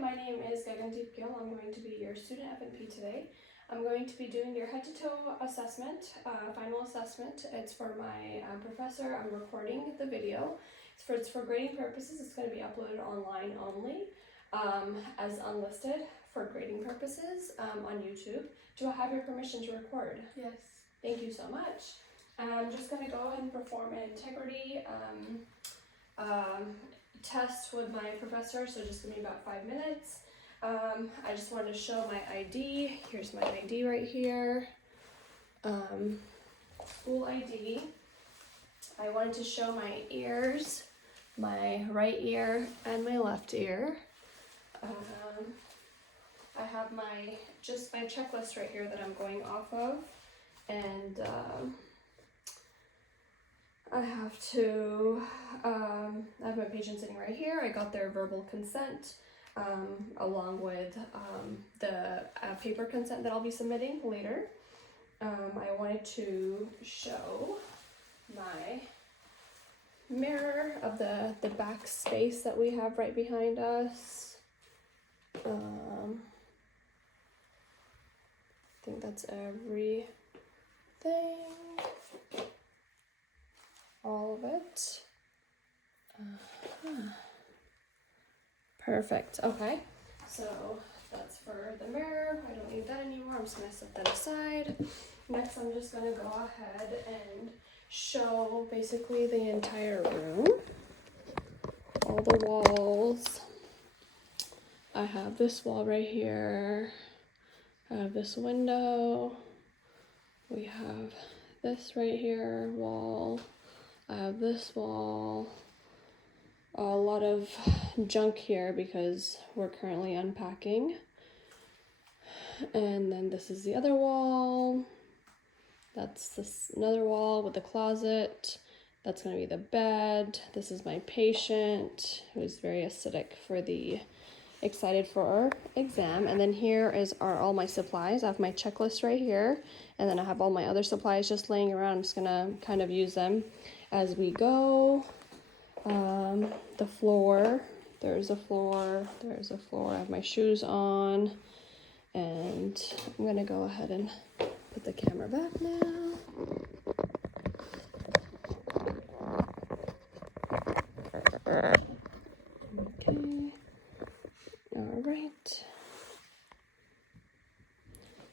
my name is Gagandeep Gill. I'm going to be your student FNP today. I'm going to be doing your head-to-toe assessment, final assessment. It's for my professor. I'm recording the video. It's for grading purposes. It's going to be uploaded online only as unlisted for grading purposes on YouTube. Do I have your permission to record? Yes. Thank you so much. I'm just going to go ahead and perform an integrity test with my professor, so just give me about 5 minutes. I just wanted to show my ID. Here's my ID right here. School ID. I wanted to show my ears, my right ear and my left ear. I have my checklist right here that I'm going off of, and I have my patient sitting right here. I got their verbal consent along with the paper consent that I'll be submitting later. I wanted to show my mirror of the back space that we have right behind us. I think that's everything. All of it. Perfect. Okay, so that's for the mirror. I don't need that anymore. I'm just gonna set that aside. Next, I'm just gonna go ahead and show basically the entire room. All the walls. I have this wall right here. I have this window. We have this right here wall. I have this wall. A lot of junk here because we're currently unpacking. And then this is the other wall. That's another wall with the closet. That's going to be the bed. This is my patient who's very excited for our exam. And then here are all my supplies. I have my checklist right here. And then I have all my other supplies just laying around. I'm just going to kind of use them as we go. The floor, there's a floor. I have my shoes on, and I'm gonna go ahead and put the camera back now. Okay, all right,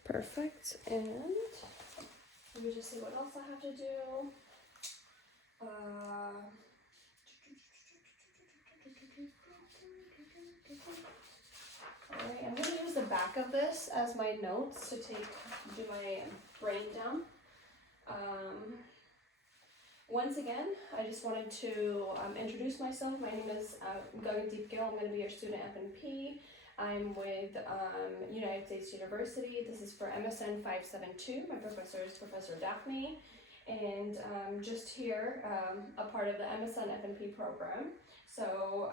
perfect. And let me just see what else I have to do. Alright, I'm going to use the back of this as my notes to do my brain down. Once again, I just wanted to introduce myself. My name is Gagandeep Gill. I'm going to be your student FNP. I'm with United States University. This is for MSN 572. My professor is Professor Daphne. And just here, a part of the MSN FNP program. So,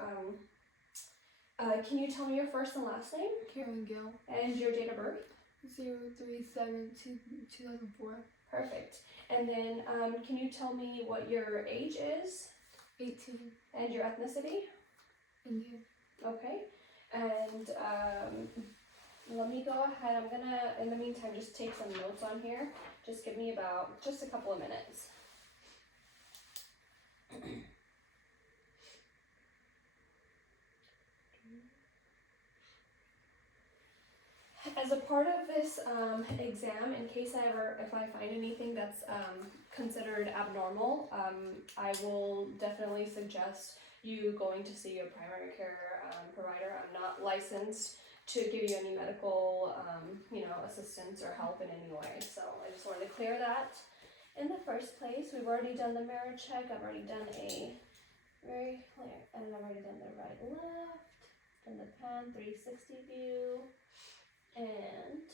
can you tell me your first and last name? Karen Gill. And your date of birth? 037-2004. Perfect. And then, can you tell me what your age is? 18. And your ethnicity? Indian. Okay. And let me go ahead. I'm gonna, in the meantime, just take some notes on here. Just give me just a couple of minutes. As a part of this exam, in case if I find anything that's considered abnormal, I will definitely suggest you going to see a primary care provider. I'm not licensed to give you any medical, assistance or help in any way. So I just wanted to clear that. In the first place, we've already done the mirror check. I've already done and I've already done the right left, and the pan 360 view, and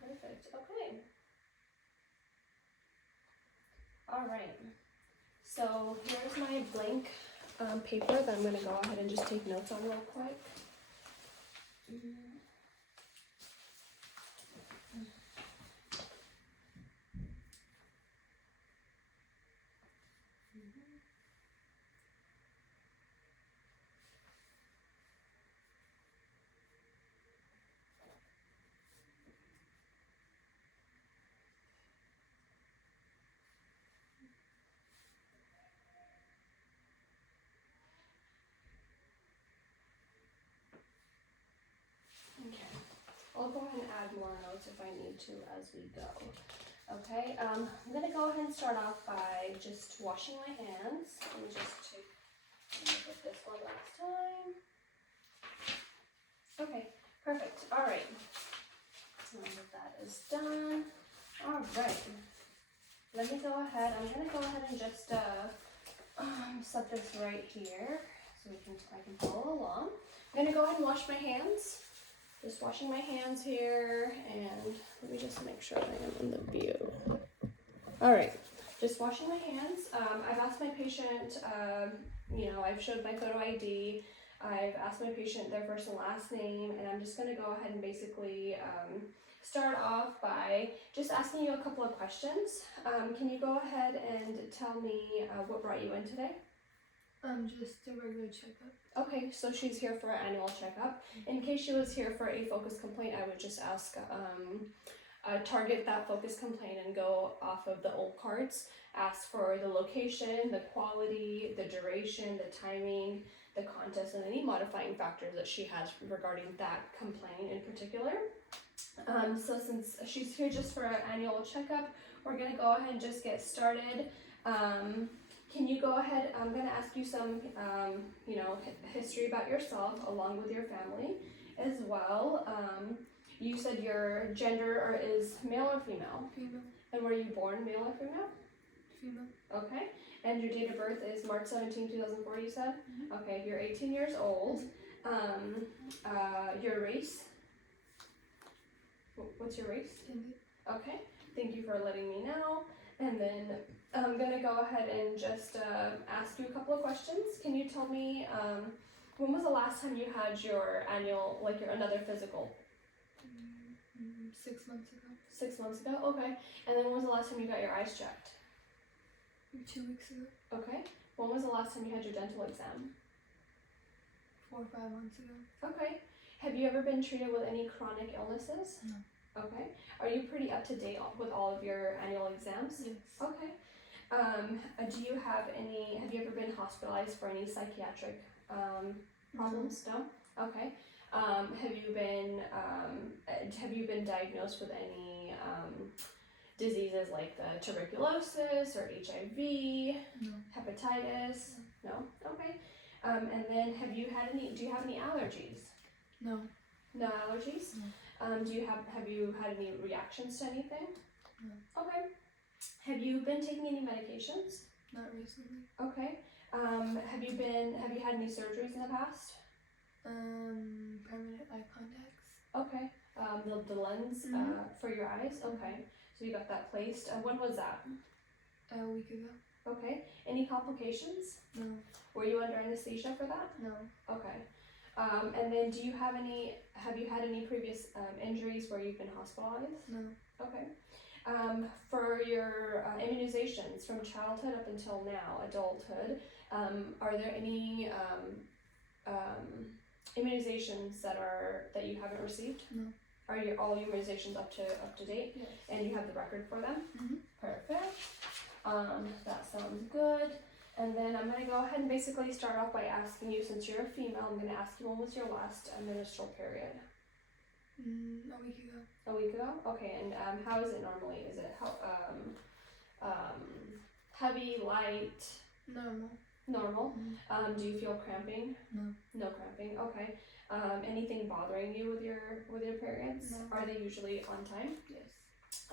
perfect. Okay. All right. So here's my blank paper that I'm going to go ahead and just take notes on real quick. I'll go ahead and add more notes if I need to as we go. Okay, I'm gonna go ahead and start off by just washing my hands. Let me just look at this one last time. Okay, perfect. All right. Now that is done. All right. Let me go ahead. I'm gonna go ahead and just set this right here so I can follow along. I'm gonna go ahead and wash my hands. Just washing my hands here, and let me just make sure I am in the view. All right, just washing my hands. I've asked my patient, I've showed my photo ID. I've asked my patient their first and last name, and I'm just gonna go ahead and basically start off by just asking you a couple of questions. Can you go ahead and tell me what brought you in today? Just a regular checkup. Okay, so she's here for an annual checkup. In case she was here for a focus complaint, I would just ask, target that focus complaint and go off of the old cards. Ask for the location, the quality, the duration, the timing, the contest, and any modifying factors that she has regarding that complaint in particular. So since she's here just for an annual checkup, we're gonna go ahead and just get started. Can you go ahead, I'm going to ask you some, history about yourself along with your family as well. You said your gender is male or female? Female. And were you born male or female? Female. Okay. And your date of birth is March 17, 2004, you said? Mm-hmm. Okay, you're 18 years old. Your race? What's your race? Indian. Okay, thank you for letting me know. And then I'm gonna go ahead and just ask you a couple of questions. Can you tell me when was the last time you had your annual, another physical? 6 months ago. 6 months ago, okay. And then when was the last time you got your eyes checked? 2 weeks ago. Okay. When was the last time you had your dental exam? 4 or 5 months ago. Okay. Have you ever been treated with any chronic illnesses? No. Okay. Are you pretty up to date with all of your annual exams? Yes. Okay. Have you ever been hospitalized for any psychiatric problems? No. Okay. Have you been diagnosed with any diseases like the tuberculosis or HIV, No. hepatitis? No. Okay. And then do you have any allergies? No. No allergies? No. Have you had any reactions to anything? No. Okay. Have you been taking any medications? Not recently. Okay. Have you had any surgeries in the past? Permanent eye contacts. Okay. The lens for your eyes? Okay. So you got that placed. When was that? A week ago. Okay. Any complications? No. Were you under anesthesia for that? No. Okay. And then have you had any previous injuries where you've been hospitalized? No. Okay. For your immunizations from childhood up until now, adulthood, are there any immunizations that you haven't received? No. Are all your immunizations up to date? Yes. And you have the record for them? Mm-hmm. Perfect. That sounds good. And then I'm going to go ahead and basically start off by asking you, since you're a female, I'm going to ask you when was your last menstrual period? A week ago. A week ago? Okay, and how is it normally? Is it heavy, light? Normal. Normal? Mm-hmm. Do you feel cramping? No. No cramping, okay. Anything bothering you with your periods? No. Are they usually on time? Yes.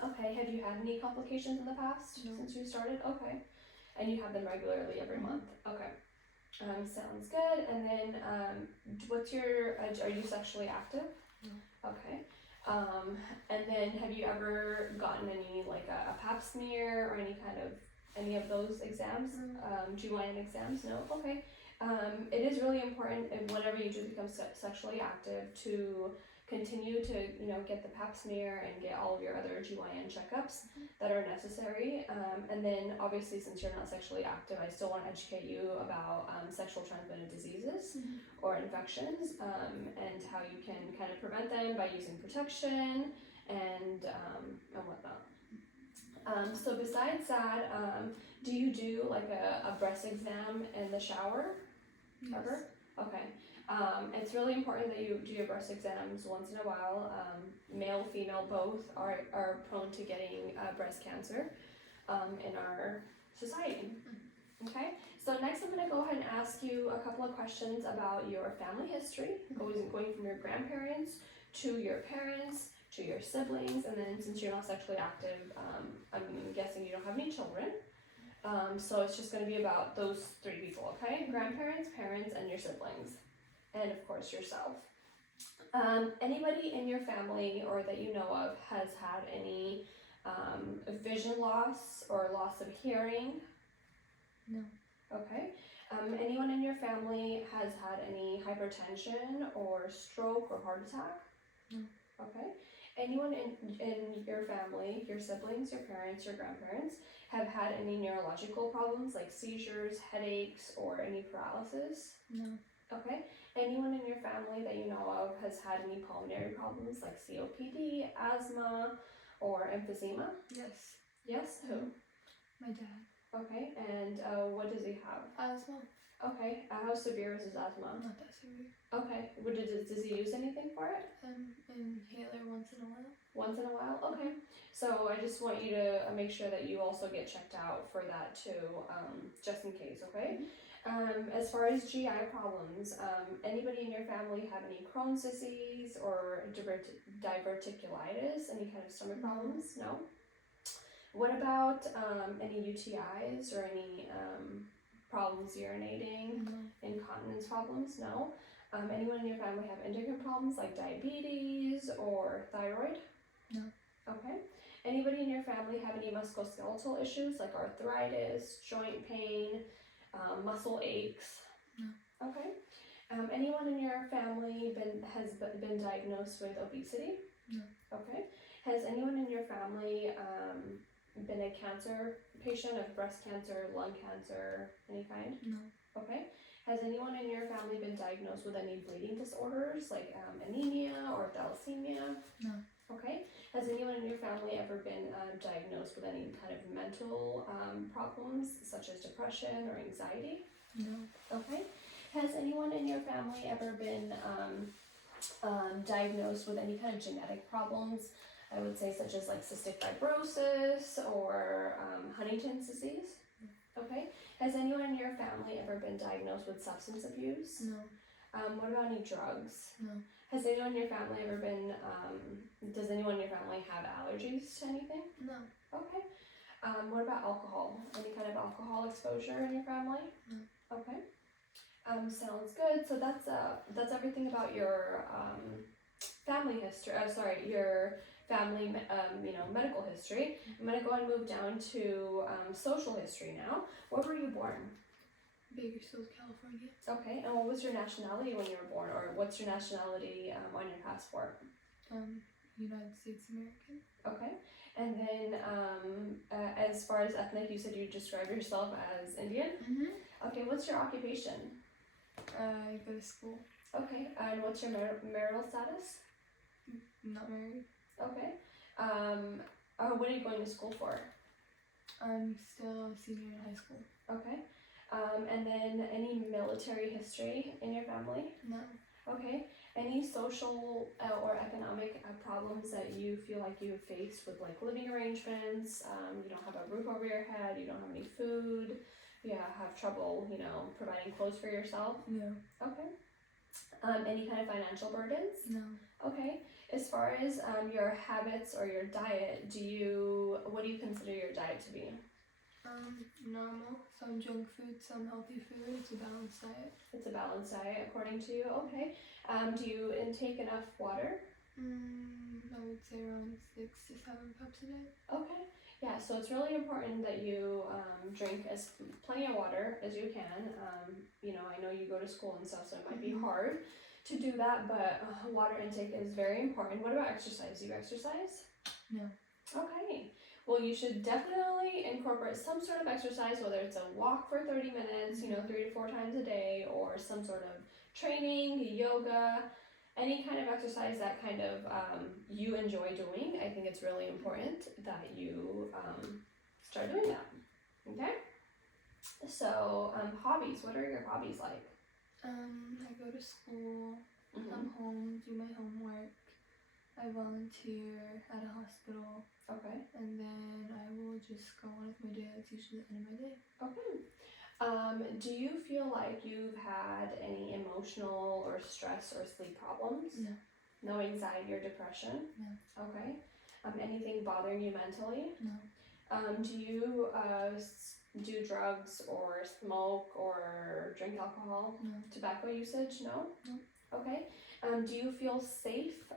Okay, have you had any complications in the past No. since you started? Okay. And you have them regularly every month? Okay. Sounds good. And then are you sexually active? No. Okay. And then have you ever gotten any a pap smear or any of those exams? GYN exams? No? Okay. It is really important whenever you do become sexually active to continue to get the pap smear and get all of your other GYN checkups that are necessary. And then obviously, since you're not sexually active, I still want to educate you about sexual transmitted diseases or infections, and how you can kind of prevent them by using protection and whatnot. So besides that, do you do a breast exam in the shower? Yes. Ever? Okay. It's really important that you do your breast exams once in a while. Male, female, both are prone to getting breast cancer in our society. Okay, so next I'm going to go ahead and ask you a couple of questions about your family history, going from your grandparents to your parents to your siblings, and then since you're not sexually active, I'm guessing you don't have any children. So it's just going to be about those 3 people, okay? Grandparents, parents, and your siblings. And of course yourself. Anybody in your family or that you know of has had any vision loss or loss of hearing? No. Okay. Anyone in your family has had any hypertension or stroke or heart attack? No. Okay. Anyone in your family, your siblings, your parents, your grandparents, have had any neurological problems like seizures, headaches, or any paralysis? No. Okay. Anyone in your family that you know of has had any pulmonary problems like COPD, asthma, or emphysema? Yes. Yes? Who? My dad. Okay. And what does he have? Asthma. Okay. How severe is his asthma? Not that severe. Okay. Does he use anything for it? Inhaler once in a while. Once in a while? Okay. So I just want you to make sure that you also get checked out for that too, just in case, okay? As far as GI problems, anybody in your family have any Crohn's disease or diverticulitis, any kind of stomach problems? No? What about any UTIs or any problems urinating? No. Incontinence problems? No? Anyone in your family have endocrine problems like diabetes or thyroid? No. Okay. Anybody in your family have any musculoskeletal issues like arthritis, joint pain, muscle aches? No. Okay. Anyone in your family has been diagnosed with obesity? No. Okay. Has anyone in your family been a cancer patient of breast cancer, lung cancer, any kind? No. Okay. Has anyone in your family been diagnosed with any bleeding disorders like anemia or thalassemia? No. Okay. Has anyone in your family ever been diagnosed with any kind of mental problems such as depression or anxiety? No. Okay. Has anyone in your family ever been diagnosed with any kind of genetic problems? I would say such as like cystic fibrosis or Huntington's disease? Okay. Has anyone in your family ever been diagnosed with substance abuse? No. What about any drugs? No. Has anyone in your family ever been, does anyone in your family have allergies to anything? No. Okay. What about alcohol? Any kind of alcohol exposure in your family? No. Okay. Sounds good. So that's everything about your family history. Your family, medical history. I'm gonna go and move down to social history now. Where were you born? Bakersfield, California. Okay. And what was your nationality when you were born, or what's your nationality on your passport? United States American. Okay. And then as far as ethnic, you said you describe yourself as Indian. Okay. What's your occupation? I go to school. Okay. And what's your marital status? Not married. Okay. What are you going to school for? I'm still a senior in high school. Okay. And then any military history in your family? No. Okay. Any social or economic problems that you feel like you faced with like living arrangements? You don't have a roof over your head, you don't have any food, you have trouble, providing clothes for yourself? No. Okay. Any kind of financial burdens? No. Okay. As far as your habits or your diet, what do you consider your diet to be? Normal. Some junk food, some healthy food. It's a balanced diet. It's a balanced diet according to you. Okay. Do you intake enough water? I would say around 6 to 7 cups a day. Okay. Yeah, so it's really important that you drink plenty of water as you can. I know you go to school and stuff, so it might be hard to do that, but water intake is very important. What about exercise? Do you exercise? No. Okay. Well, you should definitely incorporate some sort of exercise, whether it's a walk for 30 minutes, 3 to 4 times a day, or some sort of training, yoga, any kind of exercise that kind of you enjoy doing. I think it's really important that you start doing that. Okay? So, hobbies. What are your hobbies like? I go to school, Mm-hmm. come home, do my homework. I volunteer at a hospital, Okay. and then I will just go on with my day. That's usually the end of my day. Okay. Do you feel like you've had any emotional or stress or sleep problems? No. No anxiety or depression? No. Okay. Anything bothering you mentally? No. Do you do drugs or smoke or drink alcohol? No. Tobacco usage? No? No. Okay. Do you feel safe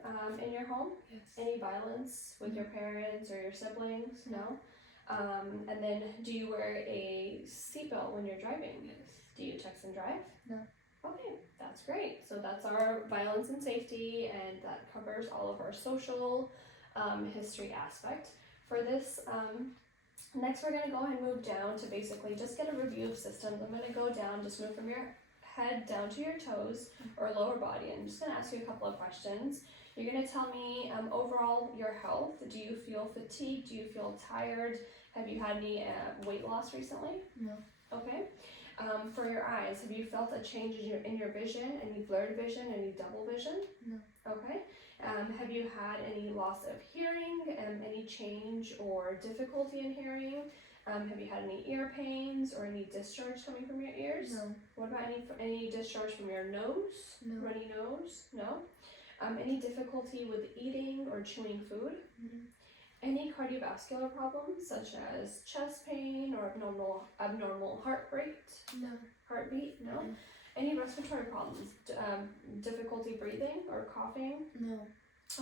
in your home? Yes. Any violence with No. your parents or your siblings? No. No? And then do you wear a seatbelt when you're driving? Yes. Do you text and drive? No. Okay, that's great. So that's our violence and safety, and that covers all of our social history aspect. For this, next we're going to go ahead and move down to basically just get a review of systems. I'm going to go down, just move from your head down to your toes or lower body. I'm just going to ask you a couple of questions. You're going to tell me overall your health. Do you feel fatigued? Do you feel tired? Have you had any weight loss recently? No. Okay. For your eyes, have you felt a change in your vision? Any blurred vision? Any double vision? No. Okay. Have you had any loss of hearing? Any change or difficulty in hearing? Have you had any ear pains or any discharge coming from your ears? No. What about any discharge from your nose? No. Runny nose? No. Any difficulty with eating or chewing food? Mm-hmm. Any cardiovascular problems such as chest pain or abnormal heart rate? No. Heartbeat? No. Mm-hmm. Any respiratory problems? Difficulty breathing or coughing? No.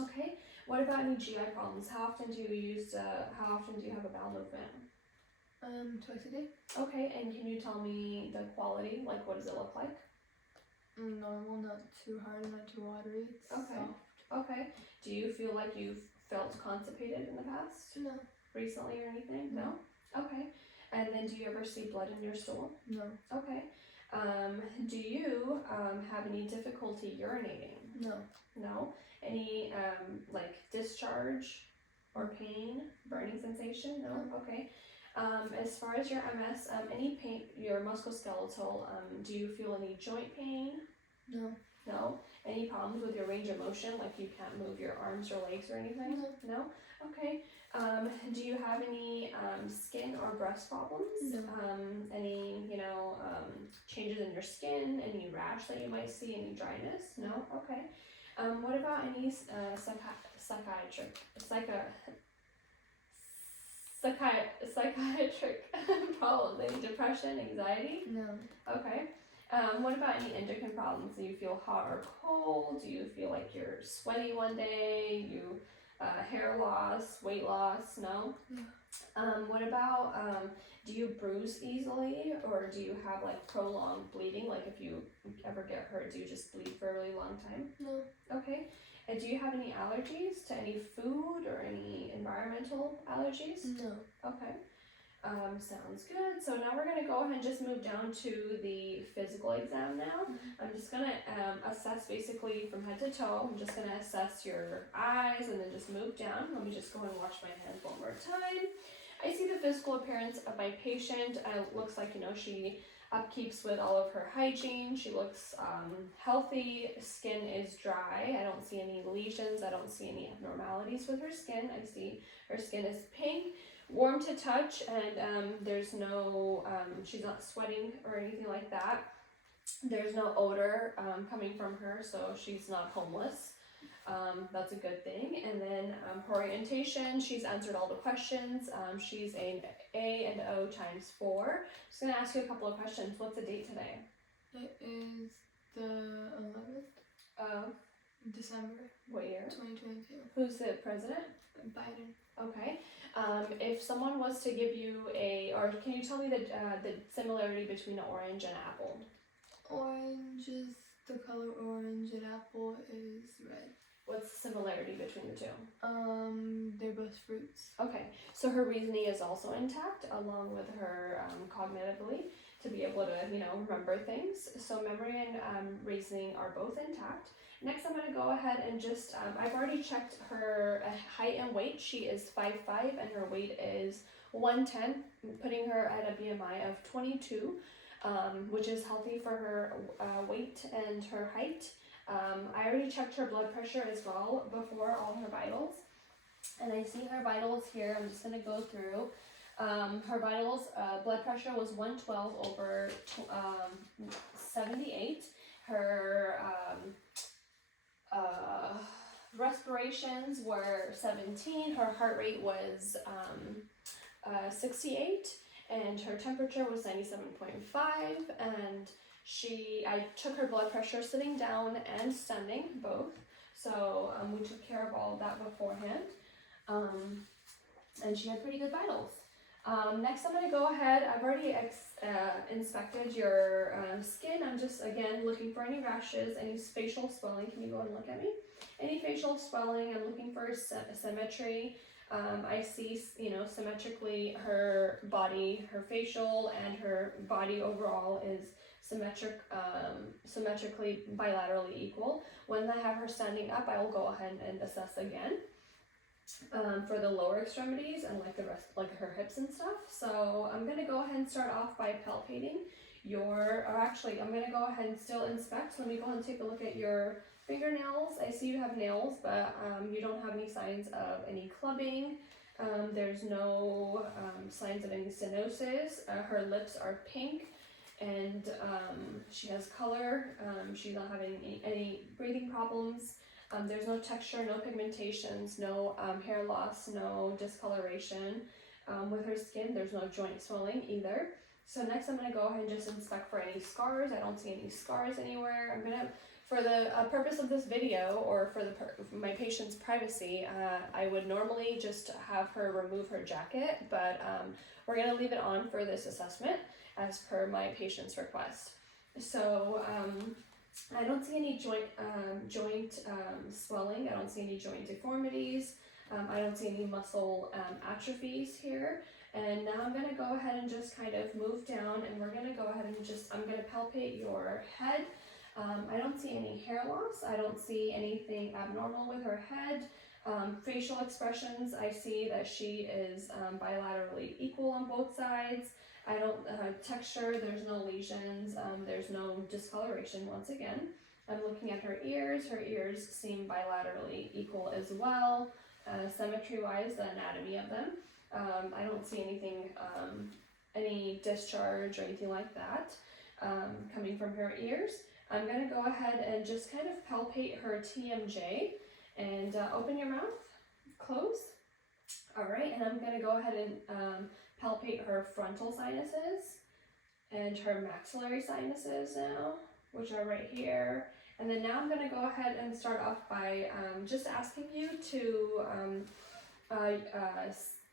Okay. What about any GI problems? How often do you have a bowel movement? Twice a day. Okay, and can you tell me the quality? Like, what does it look like? Normal, not too hard, not too watery. It's Okay. soft. Okay. Do you feel like you've felt constipated in the past? No. Recently or anything? No. Okay. And then do you ever see blood in your stool? No. Okay. Do you have any difficulty urinating? No. No. Any like discharge or pain, burning sensation? No. No. Okay. As far as your MS, any pain, your musculoskeletal, do you feel any joint pain? No. No. Any problems with your range of motion, like you can't move your arms or legs or anything? No. Okay. Do you have any skin or breast problems? No. Any changes in your skin? Any rash that you might see? Any dryness? No. Okay. What about any psychiatric problems? Any depression, anxiety? No. Okay. What about any endocrine problems? Do you feel hot or cold? Do you feel like you're sweaty one day? Hair loss, weight loss? No. Yeah. What about do you bruise easily, or do you have like prolonged bleeding? Like if you ever get hurt, do you just bleed for a really long time? No. Okay. And do you have any allergies to any food or any environmental allergies? No. Okay. Sounds good. So now we're going to go ahead and just move down to the physical exam now. I'm just going to assess basically from head to toe. I'm just going to assess your eyes and then just move down. Let me just go and wash my hands one more time. I see the physical appearance of my patient. Looks like, she upkeeps with all of her hygiene. She looks healthy. Skin is dry. I don't see any lesions. I don't see any abnormalities with her skin. I see her skin is pink, warm to touch, and there's no, she's not sweating or anything like that. There's no odor coming from her, so she's not homeless. That's a good thing. And then her orientation, she's answered all the questions. She's an A and O times 4. Just gonna ask you a couple of questions. What's the date today? It is the 11th Of December what year? 2022. Who's the president? Biden. Okay. If someone was to give you or can you tell me the similarity between an orange and an apple? Orange is the color orange and apple is red. What's the similarity between the two? They're both fruits. Okay, so her reasoning is also intact, along with her cognitively, to be able to, remember things. So memory and reasoning are both intact. Next, I'm going to go ahead and just, I've already checked her height and weight. She is 5'5", and her weight is 110, putting her at a BMI of 22. which is healthy for her weight and her height. I already checked her blood pressure as well before, all her vitals. And I see her vitals here. I'm just going to go through. Her vitals, blood pressure was 112 over 78. Her respirations were 17. Her heart rate was 68. And her temperature was 97.5. And I took her blood pressure sitting down and standing, both. So we took care of all of that beforehand. And she had pretty good vitals. Next, I'm going to go ahead. I've already inspected your skin. I'm just, again, looking for any rashes, any facial swelling. Can you go and look at me? Any facial swelling. I'm looking for symmetry. I see, symmetrically her body, her facial and her body overall is symmetrically bilaterally equal. When I have her standing up, I will go ahead and assess again. For the lower extremities and like the rest, like her hips and stuff. So I'm gonna go ahead and start off by palpating I'm gonna go ahead and still inspect. So let me go ahead and take a look at your fingernails. I see you have nails, but you don't have any signs of any clubbing. There's no signs of any stenosis. Her lips are pink and she has color. She's not having any breathing problems. There's no texture, no pigmentations, no hair loss, no discoloration. With her skin, there's no joint swelling either. So next I'm going to go ahead and just inspect for any scars. I don't see any scars anywhere. I'm going to, for the purpose of this video, or for my patient's privacy, I would normally just have her remove her jacket, but we're going to leave it on for this assessment as per my patient's request. So I don't see any joint swelling. I don't see any joint deformities. I don't see any muscle atrophies here. And now I'm going to go ahead and just kind of move down, and we're going to go ahead and I'm going to palpate your head. I don't see any hair loss. I don't see anything abnormal with her head. Facial expressions, I see that she is bilaterally equal on both sides. I don't, texture, there's no lesions, there's no discoloration once again. I'm looking at her ears seem bilaterally equal as well. Symmetry-wise, the anatomy of them. I don't see anything, any discharge or anything like that coming from her ears. I'm going to go ahead and just kind of palpate her TMJ and open your mouth, close. All right, and I'm going to go ahead and palpate her frontal sinuses and her maxillary sinuses now, which are right here. And then now I'm going to go ahead and start off by just asking you to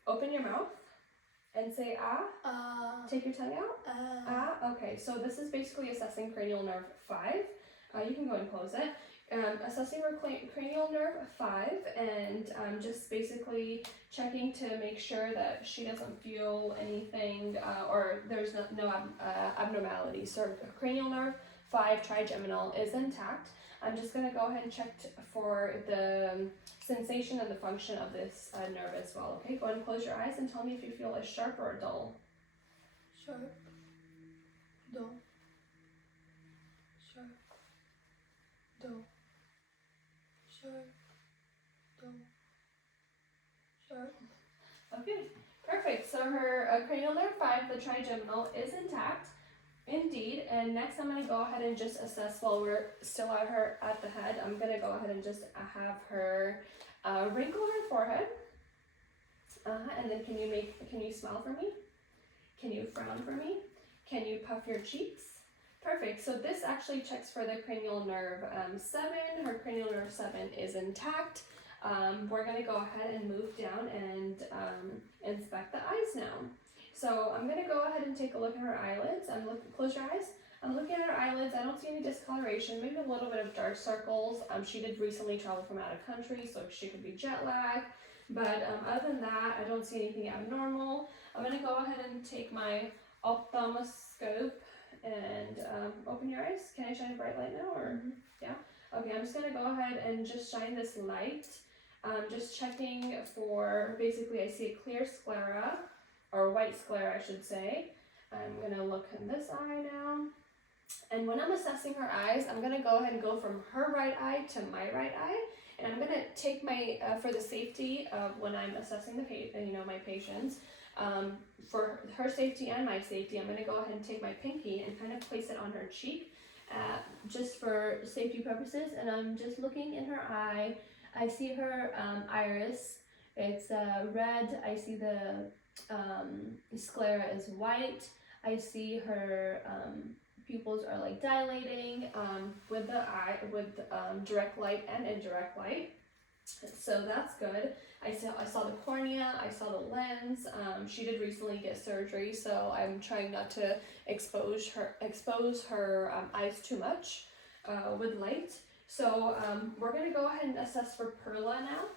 open your mouth and say ah. Take your tongue out. Ah. Okay, so this is basically assessing cranial nerve 5. You can go and close it. Assessing her cranial nerve 5, and just basically checking to make sure that she doesn't feel anything or there's no abnormalities. So cranial nerve 5 trigeminal is intact. I'm just going to go ahead and check for the sensation and the function of this nerve as well. Okay, go ahead and close your eyes and tell me if you feel a sharp or a dull. Sharp, dull, sharp, dull, sharp, dull, sharp. Okay, perfect. So her cranial nerve 5, the trigeminal, is intact. Indeed, and next I'm going to go ahead and just assess while we're still at the head. I'm going to go ahead and just have her wrinkle her forehead. And then can you smile for me? Can you frown for me? Can you puff your cheeks? Perfect. So this actually checks for the cranial nerve 7. Her cranial nerve 7 is intact. We're going to go ahead and move down and inspect the eyes now. So I'm going to go ahead and take a look at her eyelids. Close your eyes. I'm looking at her eyelids. I don't see any discoloration, maybe a little bit of dark circles. She did recently travel from out of country, so she could be jet lagged. But other than that, I don't see anything abnormal. I'm going to go ahead and take my ophthalmoscope and open your eyes. Can I shine a bright light now? Or yeah? Okay, I'm just going to go ahead and just shine this light. Just checking for, basically I see a clear sclera, or white sclera I should say. I'm gonna look in this eye now. And when I'm assessing her eyes, I'm gonna go ahead and go from her right eye to my right eye. And I'm gonna take my, for the safety of when I'm assessing my patients, for her safety and my safety, I'm gonna go ahead and take my pinky and kind of place it on her cheek, just for safety purposes. And I'm just looking in her eye. I see her iris. It's red. I see the sclera is white. I see her pupils are like dilating with the eye, with direct light and indirect light. So that's good. I saw the cornea, I saw the lens. She did recently get surgery, so I'm trying not to expose her eyes too much with light. So we're gonna go ahead and assess for perla now,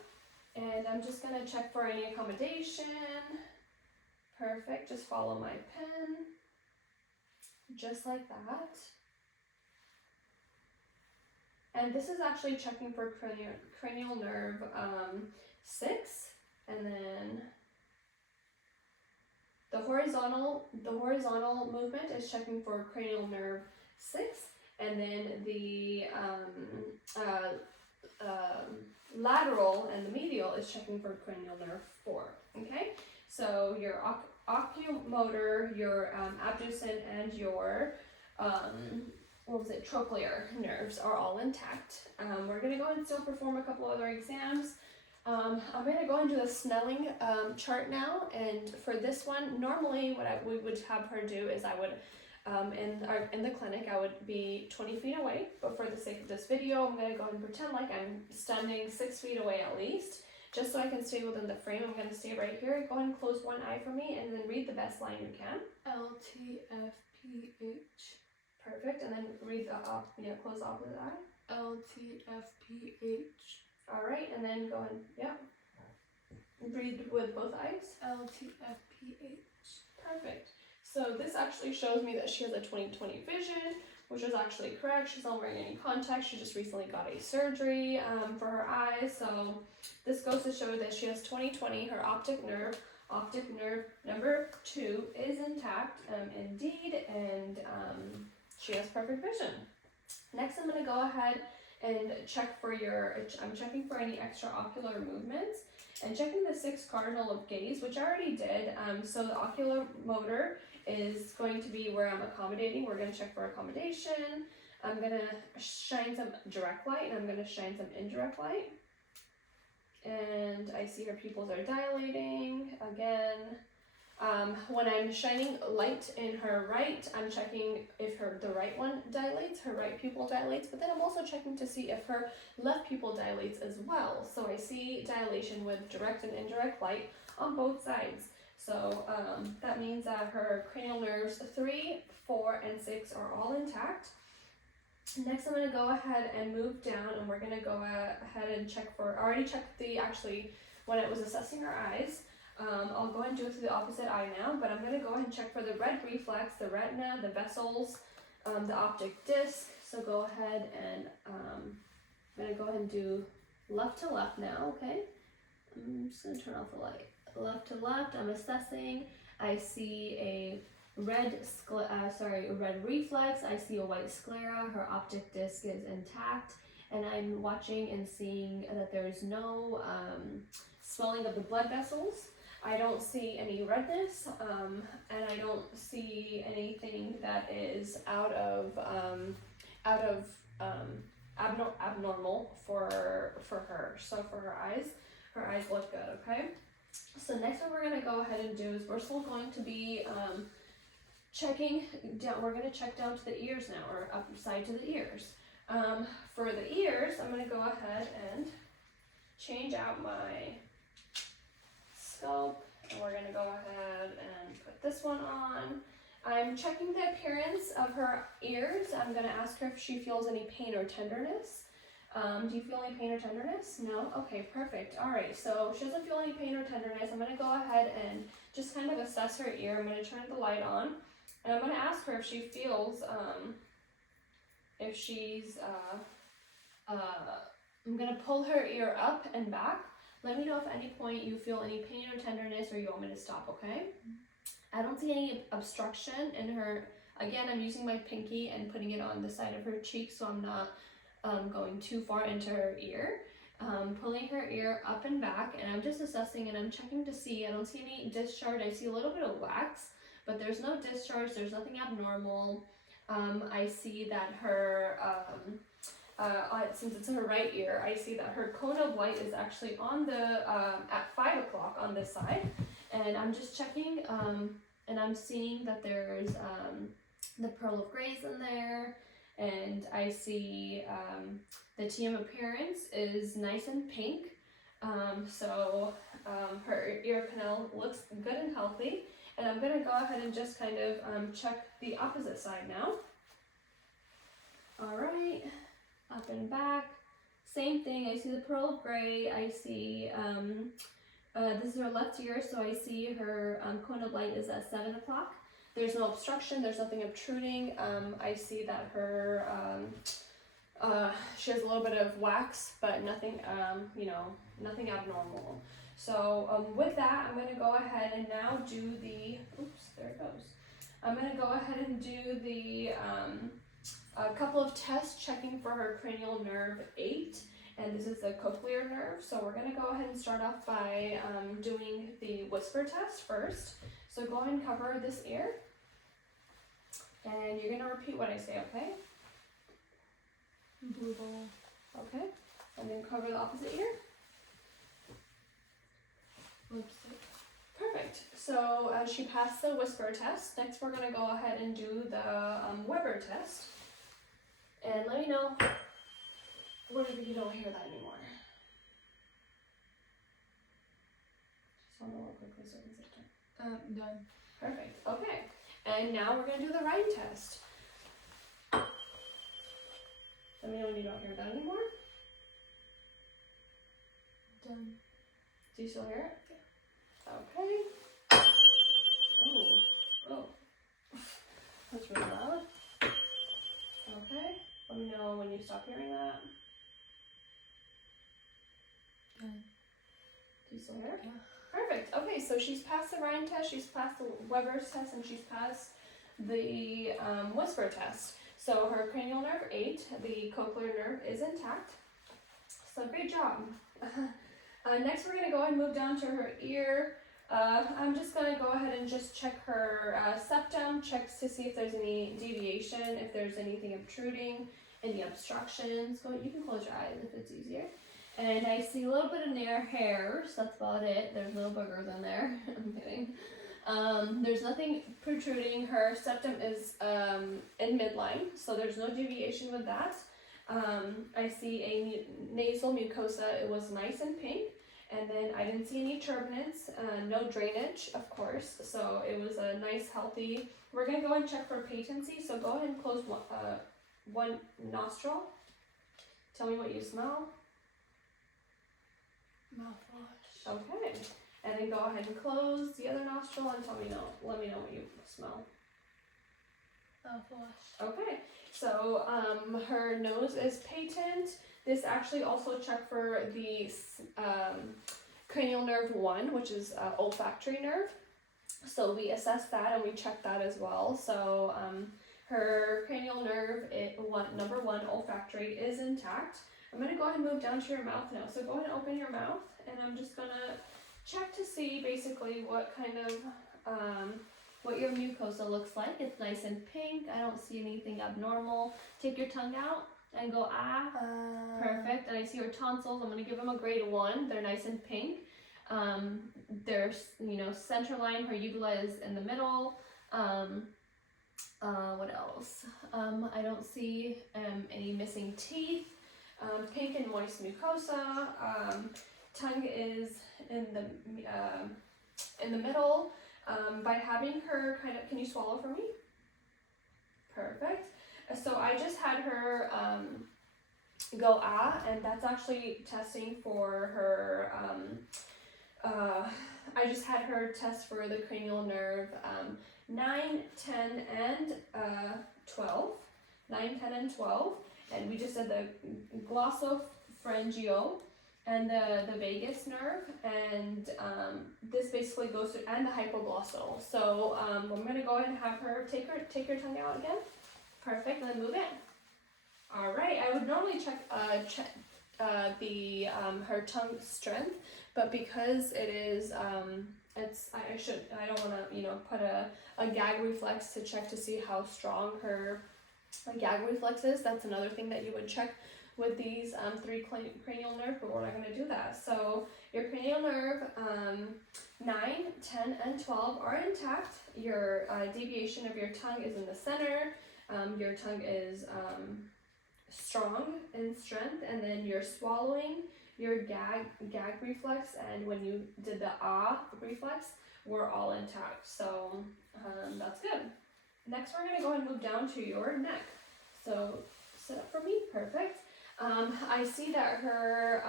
and I'm just gonna check for any accommodation. Perfect. Just follow my pen, just like that. And this is actually checking for cranial nerve 6, and then the horizontal movement is checking for cranial nerve 6, and then the lateral and the medial is checking for cranial nerve 4. Okay, so your oculomotor, your abducent, and your trochlear nerves are all intact. We're gonna go ahead and still perform a couple other exams. I'm gonna go and do a Snelling chart now, and for this one, normally what we would have her do is I would, in the clinic, I would be 20 feet away, but for the sake of this video, I'm gonna go ahead and pretend like I'm standing 6 feet away at least, just so I can stay within the frame. I'm gonna stay right here. Go ahead and close one eye for me, and then read the best line you can. LTFPH. Perfect, and then read the close the opposite eye. LTFPH. Alright, and then go ahead, read with both eyes. LTFPH. Perfect. So this actually shows me that she has a 20/20 vision, which is actually correct. She's not wearing any contacts. She just recently got a surgery for her eyes. So this goes to show that she has 20/20. Her optic nerve number 2 is intact, indeed, and she has perfect vision. Next, I'm going to go ahead and check for I'm checking for any extraocular movements and checking the 6 cardinal of gaze, which I already did. So the ocular motor is going to be where I'm accommodating. We're going to check for accommodation. I'm going to shine some direct light, and I'm going to shine some indirect light. And I see her pupils are dilating again. When I'm shining light in her right, I'm checking if the right one dilates, her right pupil dilates, but then I'm also checking to see if her left pupil dilates as well. So I see dilation with direct and indirect light on both sides. So that means that her cranial nerves 3, 4, and 6 are all intact. Next, I'm going to go ahead and move down, and we're going to go ahead and check for, I already checked when I was assessing her eyes. I'll go ahead and do it to the opposite eye now, but I'm going to go ahead and check for the red reflex, the retina, the vessels, the optic disc. So go ahead and I'm going to go ahead and do left to left now, okay? I'm just going to turn off the light. Left to left, I'm assessing. I see a red reflex. I see a white sclera. Her optic disc is intact, and I'm watching and seeing that there is no swelling of the blood vessels. I don't see any redness, and I don't see anything that is out of abnormal for her. So for her eyes look good. Okay. So next, what we're going to go ahead and do is we're still going to be checking down. We're going to check down to the ears now, or upside to the ears. For the ears, I'm going to go ahead and change out my scope, and we're going to go ahead and put this one on. I'm checking the appearance of her ears. I'm going to ask her if she feels any pain or tenderness. Do you feel any pain or tenderness? No? Okay, perfect. All right, so she doesn't feel any pain or tenderness. I'm going to go ahead and just kind of assess her ear. I'm going to turn the light on, and I'm going to ask her if she feels, if she's, I'm going to pull her ear up and back. Let me know if at any point you feel any pain or tenderness, or you want me to stop, okay? I don't see any obstruction in her. Again, I'm using my pinky and putting it on the side of her cheek so I'm not going too far into her ear. Pulling her ear up and back, and I'm just assessing and I'm checking to see. I don't see any discharge. I see a little bit of wax, but there's no discharge. There's nothing abnormal. I see that her, since it's her right ear, I see that her cone of light is actually on the, at 5 o'clock on this side. And I'm just checking, and I'm seeing that there's the pearl of grays in there, and I see the TM appearance is nice and pink. So her ear canal looks good and healthy. And I'm going to go ahead and just kind of check the opposite side now. Alright, up and back. Same thing, I see the pearl of gray, I see, this is her left ear, so I see her cone of light is at 7 o'clock. There's no obstruction, there's nothing obtruding. I see that her, she has a little bit of wax, but nothing, nothing abnormal. So with that, I'm going to go ahead and now do the, oops, there it goes. I'm going to go ahead and do the, a couple of tests checking for her cranial nerve 8, and this is the cochlear nerve. So we're going to go ahead and start off by doing the whisper test first. So go ahead and cover this ear, and you're going to repeat what I say, okay? Blue ball. Okay, and then cover the opposite ear. Lipstick. Perfect. So she passed the whisper test. Next we're going to go ahead and do the Weber test. And let me know what if you don't hear that anymore. Just want to look quickly so I can sit down. Done. Perfect. Okay. And now we're going to do the Rhine test. Let me know when you don't hear that anymore. Done. Do you still hear it? Yeah. Okay. Oh. That's really loud. Okay. Let me know when you stop hearing that. Done. Do you still hear it? Yeah. Perfect. Okay, so she's passed the Rhine test, she's passed the Weber's test, and she's passed the whisper test. So her cranial nerve 8, the cochlear nerve is intact. So great job. Next we're going to go ahead and move down to her ear. I'm just going to go ahead and just check her septum, check to see if there's any deviation, if there's anything obtruding, any obstructions. You can close your eyes if it's easier. And I see a little bit of near hairs, that's about it. There's little boogers in there. I'm kidding. There's nothing protruding. Her septum is in midline, so there's no deviation with that. I see a nasal mucosa. It was nice and pink. And then I didn't see any turbinates, no drainage, of course. So it was a nice, healthy. We're going to go and check for patency. So go ahead and close one nostril. Tell me what you smell. Mouthwash. Okay. And then go ahead and close the other nostril and let me know what you smell. Mouthwash. Okay. So her nose is patent. This actually also checked for the cranial nerve 1, which is olfactory nerve. So we assessed that and we checked that as well. So her cranial nerve, number 1, olfactory, is intact. I'm going to go ahead and move down to your mouth now. So go ahead and open your mouth, and I'm just going to check to see basically what kind of, what your mucosa looks like. It's nice and pink. I don't see anything abnormal. Take your tongue out and go ah. Perfect. And I see your tonsils. I'm going to give them a grade 1. They're nice and pink. There's, center line, her uvula is in the middle. What else? I don't see any missing teeth. Pink and moist mucosa. Tongue is in the middle. By having her can you swallow for me? Perfect. So I just had her go ah, and that's actually testing for her, I just had her test for the cranial nerve 9, 10, and 12. 9, 10, and 12. And we just did the glossopharyngeal and the vagus nerve, and this basically goes to, and the hypoglossal. So I'm gonna go ahead and have her take your tongue out again. Perfect, and then move in. All right, I would normally check the her tongue strength, but because it is I don't want to put a gag reflex to check to see how strong her gag reflex is. That's another thing that you would check with these 3 cranial nerves, but we're not going to do that. So your cranial nerve 9, 10, and 12 are intact. Your deviation of your tongue is in the center. Your tongue is strong in strength, and then your swallowing, your gag reflex, and when you did the ah reflex were all intact. So that's good. Next, we're going to go ahead and move down to your neck. So sit up for me. Perfect. I see that her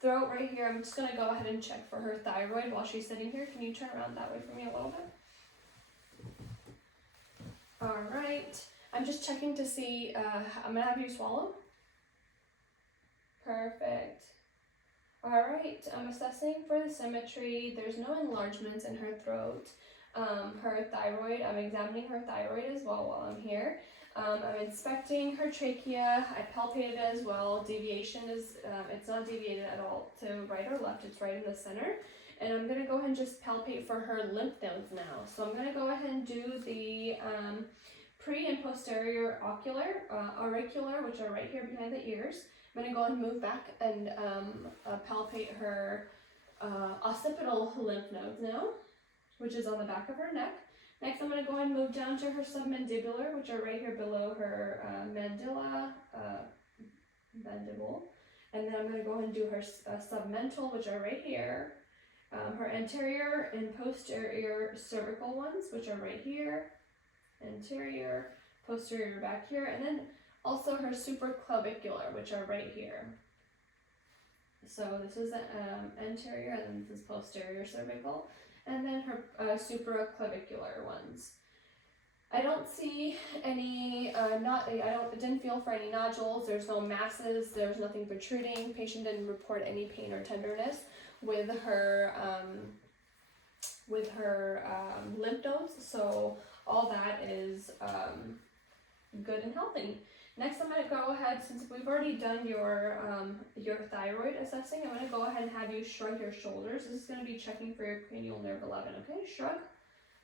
throat right here, I'm just going to go ahead and check for her thyroid while she's sitting here. Can you turn around that way for me a little bit? All right. I'm just checking to see, I'm going to have you swallow. Perfect. All right. I'm assessing for the symmetry. There's no enlargements in her throat. Her thyroid, I'm examining her thyroid as well while I'm here. I'm inspecting her trachea. I palpated it as well. Deviation is, it's not deviated at all to right or left. It's right in the center. And I'm going to go ahead and just palpate for her lymph nodes now. So I'm going to go ahead and do the pre and posterior auricular, which are right here behind the ears. I'm going to go ahead and move back and palpate her occipital lymph nodes now, which is on the back of her neck. Next, I'm going to go ahead and move down to her submandibular, which are right here below her mandible. And then I'm going to go ahead and do her submental, which are right here. Her anterior and posterior cervical ones, which are right here. Anterior, posterior back here. And then also her supraclavicular, which are right here. So this is anterior, and then this is posterior cervical. And then her supraclavicular ones. I don't see any, didn't feel for any nodules. There's no masses. There's nothing protruding. Patient didn't report any pain or tenderness with her lymph nodes. So all that is good and healthy. Next, I'm going to go ahead, since we've already done your thyroid assessing, I'm going to go ahead and have you shrug your shoulders. This is going to be checking for your cranial nerve 11, okay? Shrug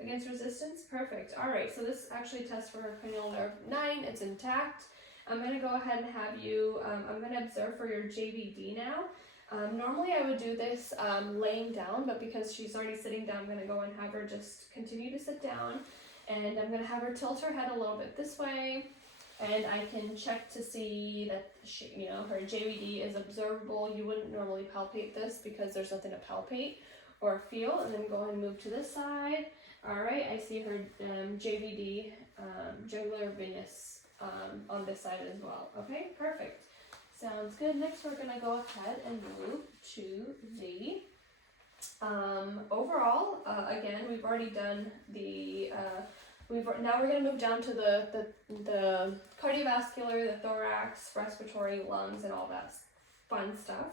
against resistance. Perfect. All right, so this actually tests for her cranial nerve 9. It's intact. I'm going to go ahead and have you, I'm going to observe for your JVD now. Normally I would do this laying down, but because she's already sitting down, I'm going to go and have her just continue to sit down. And I'm going to have her tilt her head a little bit this way. And I can check to see that her JVD is observable. You wouldn't normally palpate this because there's nothing to palpate or feel. And then go ahead and move to this side. All right, I see her JVD, jugular venous, on this side as well. Okay, perfect. Sounds good. Next, we're gonna go ahead and move to the overall. Again, we've already done the. Now we're going to move down to the cardiovascular, the thorax, respiratory, lungs, and all that fun stuff.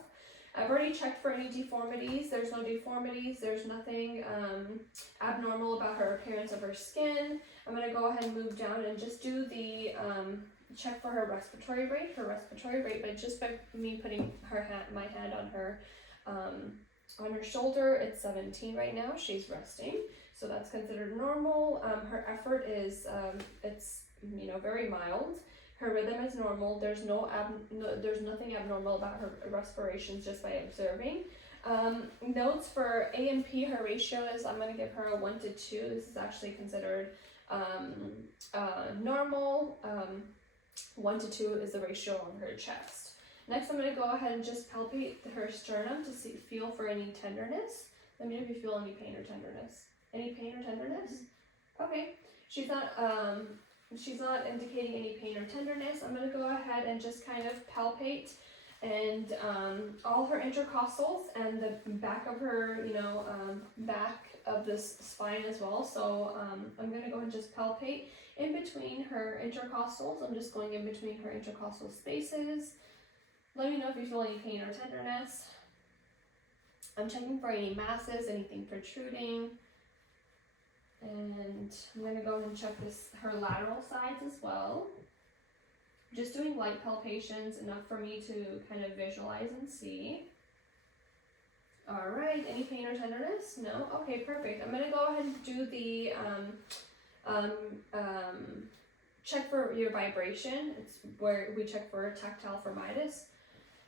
I've already checked for any deformities. There's no deformities. There's nothing abnormal about her appearance of her skin. I'm going to go ahead and move down and just do the check for her respiratory rate. Her respiratory rate, but just by me putting my hand on her shoulder, it's 17 right now. She's resting. So that's considered normal. Her effort is, it's very mild. Her rhythm is normal. There's there's nothing abnormal about her respirations just by observing. Notes for A and P, her ratio is, I'm going to give her a 1 to 2. This is actually considered normal. 1 to 2 is the ratio on her chest. Next, I'm going to go ahead and just palpate her sternum to feel for any tenderness. Let me know if you feel any pain or tenderness. Any pain or tenderness? Okay. She's not indicating any pain or tenderness. I'm going to go ahead and just kind of palpate and all her intercostals and the back of her, back of this spine as well. So I'm going to go ahead and just palpate in between her intercostals. I'm just going in between her intercostal spaces. Let me know if you feel any pain or tenderness. I'm checking for any masses, anything protruding. And I'm gonna go and check her lateral sides as well. Just doing light palpations, enough for me to kind of visualize and see. All right, any pain or tenderness? No? Okay, perfect. I'm gonna go ahead and do the check for your vibration. It's where we check for tactile firmitis.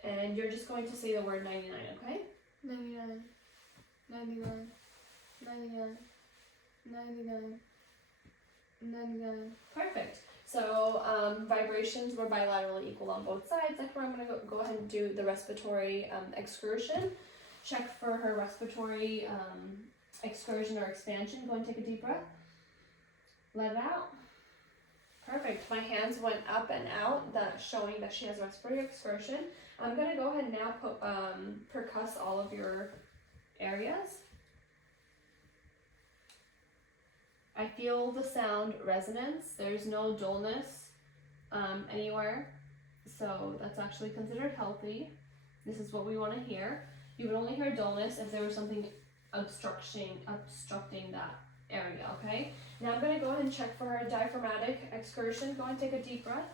And you're just going to say the word 99, okay? 99, 99, 99, 99, 99. Perfect. So vibrations were bilaterally equal on both sides. That's where I'm going to go ahead and do the respiratory excursion. Check for her respiratory excursion or expansion. Go and take a deep breath. Let it out. Perfect. My hands went up and out, that showing that she has respiratory excursion. I'm going to go ahead and now percuss all of your areas. I feel the sound resonance. There's no dullness anywhere, so that's actually considered healthy. This is what we want to hear. You would only hear dullness if there was something obstructing that area, okay? Now I'm going to go ahead and check for her diaphragmatic excursion. Go and take a deep breath.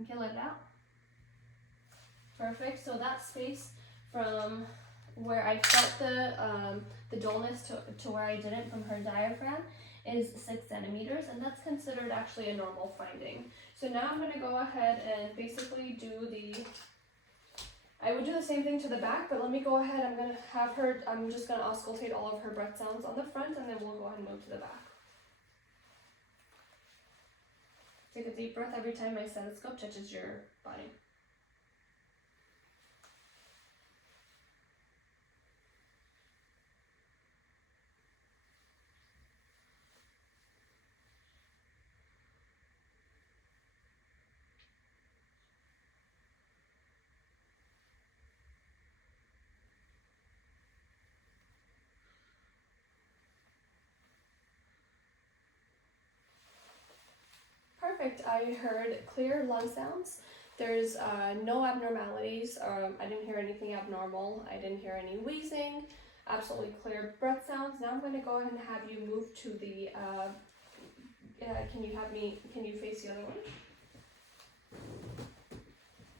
Okay, let it out. Perfect. So that space from where I felt the dullness to where I didn't from her diaphragm is 6 centimeters, and that's considered actually a normal finding. So now I'm going to go ahead and basically I would do the same thing to the back, but let me go ahead. I'm just going to auscultate all of her breath sounds on the front, and then we'll go ahead and move to the back. Take a deep breath every time my stethoscope touches your body. Perfect. I heard clear lung sounds. There's no abnormalities. I didn't hear anything abnormal. I didn't hear any wheezing. Absolutely clear breath sounds. Now I'm going to go ahead and have you move to the. Can you face the other way?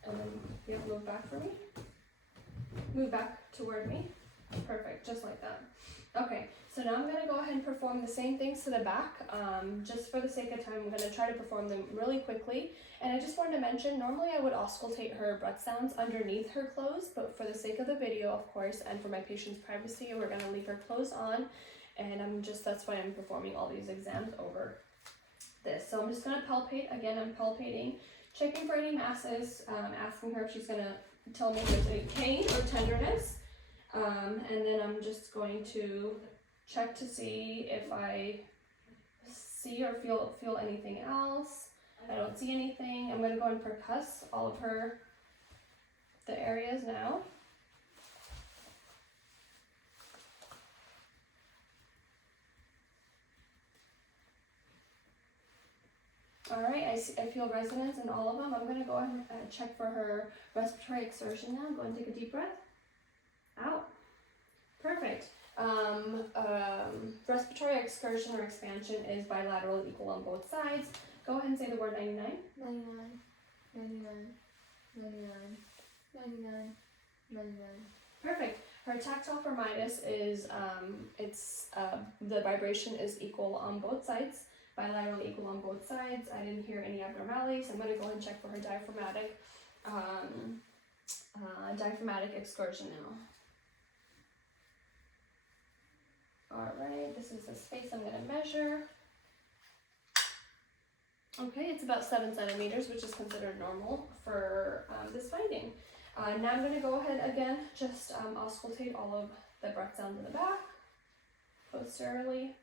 And then you have to move back for me. Move back toward me. Perfect. Just like that. Okay. So now I'm going to go ahead and perform the same things to the back. Just for the sake of time, I'm going to try to perform them really quickly. And I just wanted to mention, normally I would auscultate her breath sounds underneath her clothes, but for the sake of the video, of course, and for my patient's privacy, we're going to leave her clothes on. And that's why I'm performing all these exams over this. So I'm just going to palpate. Again, I'm palpating, checking for any masses, asking her if she's going to tell me if there's any pain or tenderness. And then I'm just going to check to see if I see or feel anything else. I don't see anything. I'm going to go and percuss all of the areas now. Alright, I feel resonance in all of them. I'm going to go ahead and check for her respiratory exertion now. Go and take a deep breath. Out. Perfect. Respiratory excursion or expansion is bilateral equal on both sides. Go ahead and say the word 99. 99, 99, 99, 99, 99. Perfect. Her tactile firmitis is, the vibration is equal on both sides, bilaterally equal on both sides. I didn't hear any abnormalities. I'm going to go ahead and check for her diaphragmatic excursion now. Alright, this is the space I'm going to measure. Okay, it's about 7 centimeters, which is considered normal for this finding. Now I'm going to go ahead again, just auscultate all of the breath sounds in the back, posteriorly.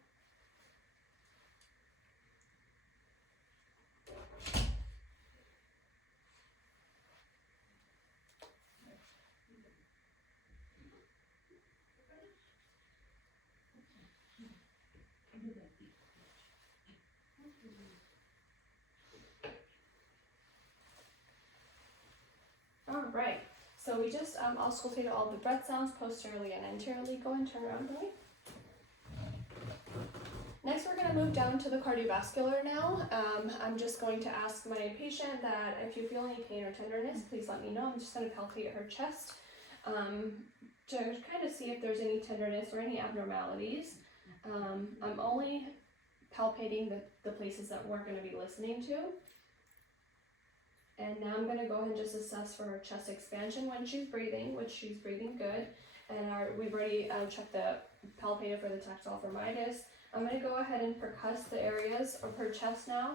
So we just auscultated all the breath sounds posteriorly and anteriorly. Go and turn around for me. Next, we're going to move down to the cardiovascular now. I'm just going to ask my patient that if you feel any pain or tenderness, please let me know. I'm just going to palpate her chest to kind of see if there's any tenderness or any abnormalities. I'm only palpating the places that we're going to be listening to. And now I'm going to go ahead and just assess for her chest expansion when she's breathing, which she's breathing good. And we've already checked the palpated for the tactile thermitis. I'm going to go ahead and percuss the areas of her chest now.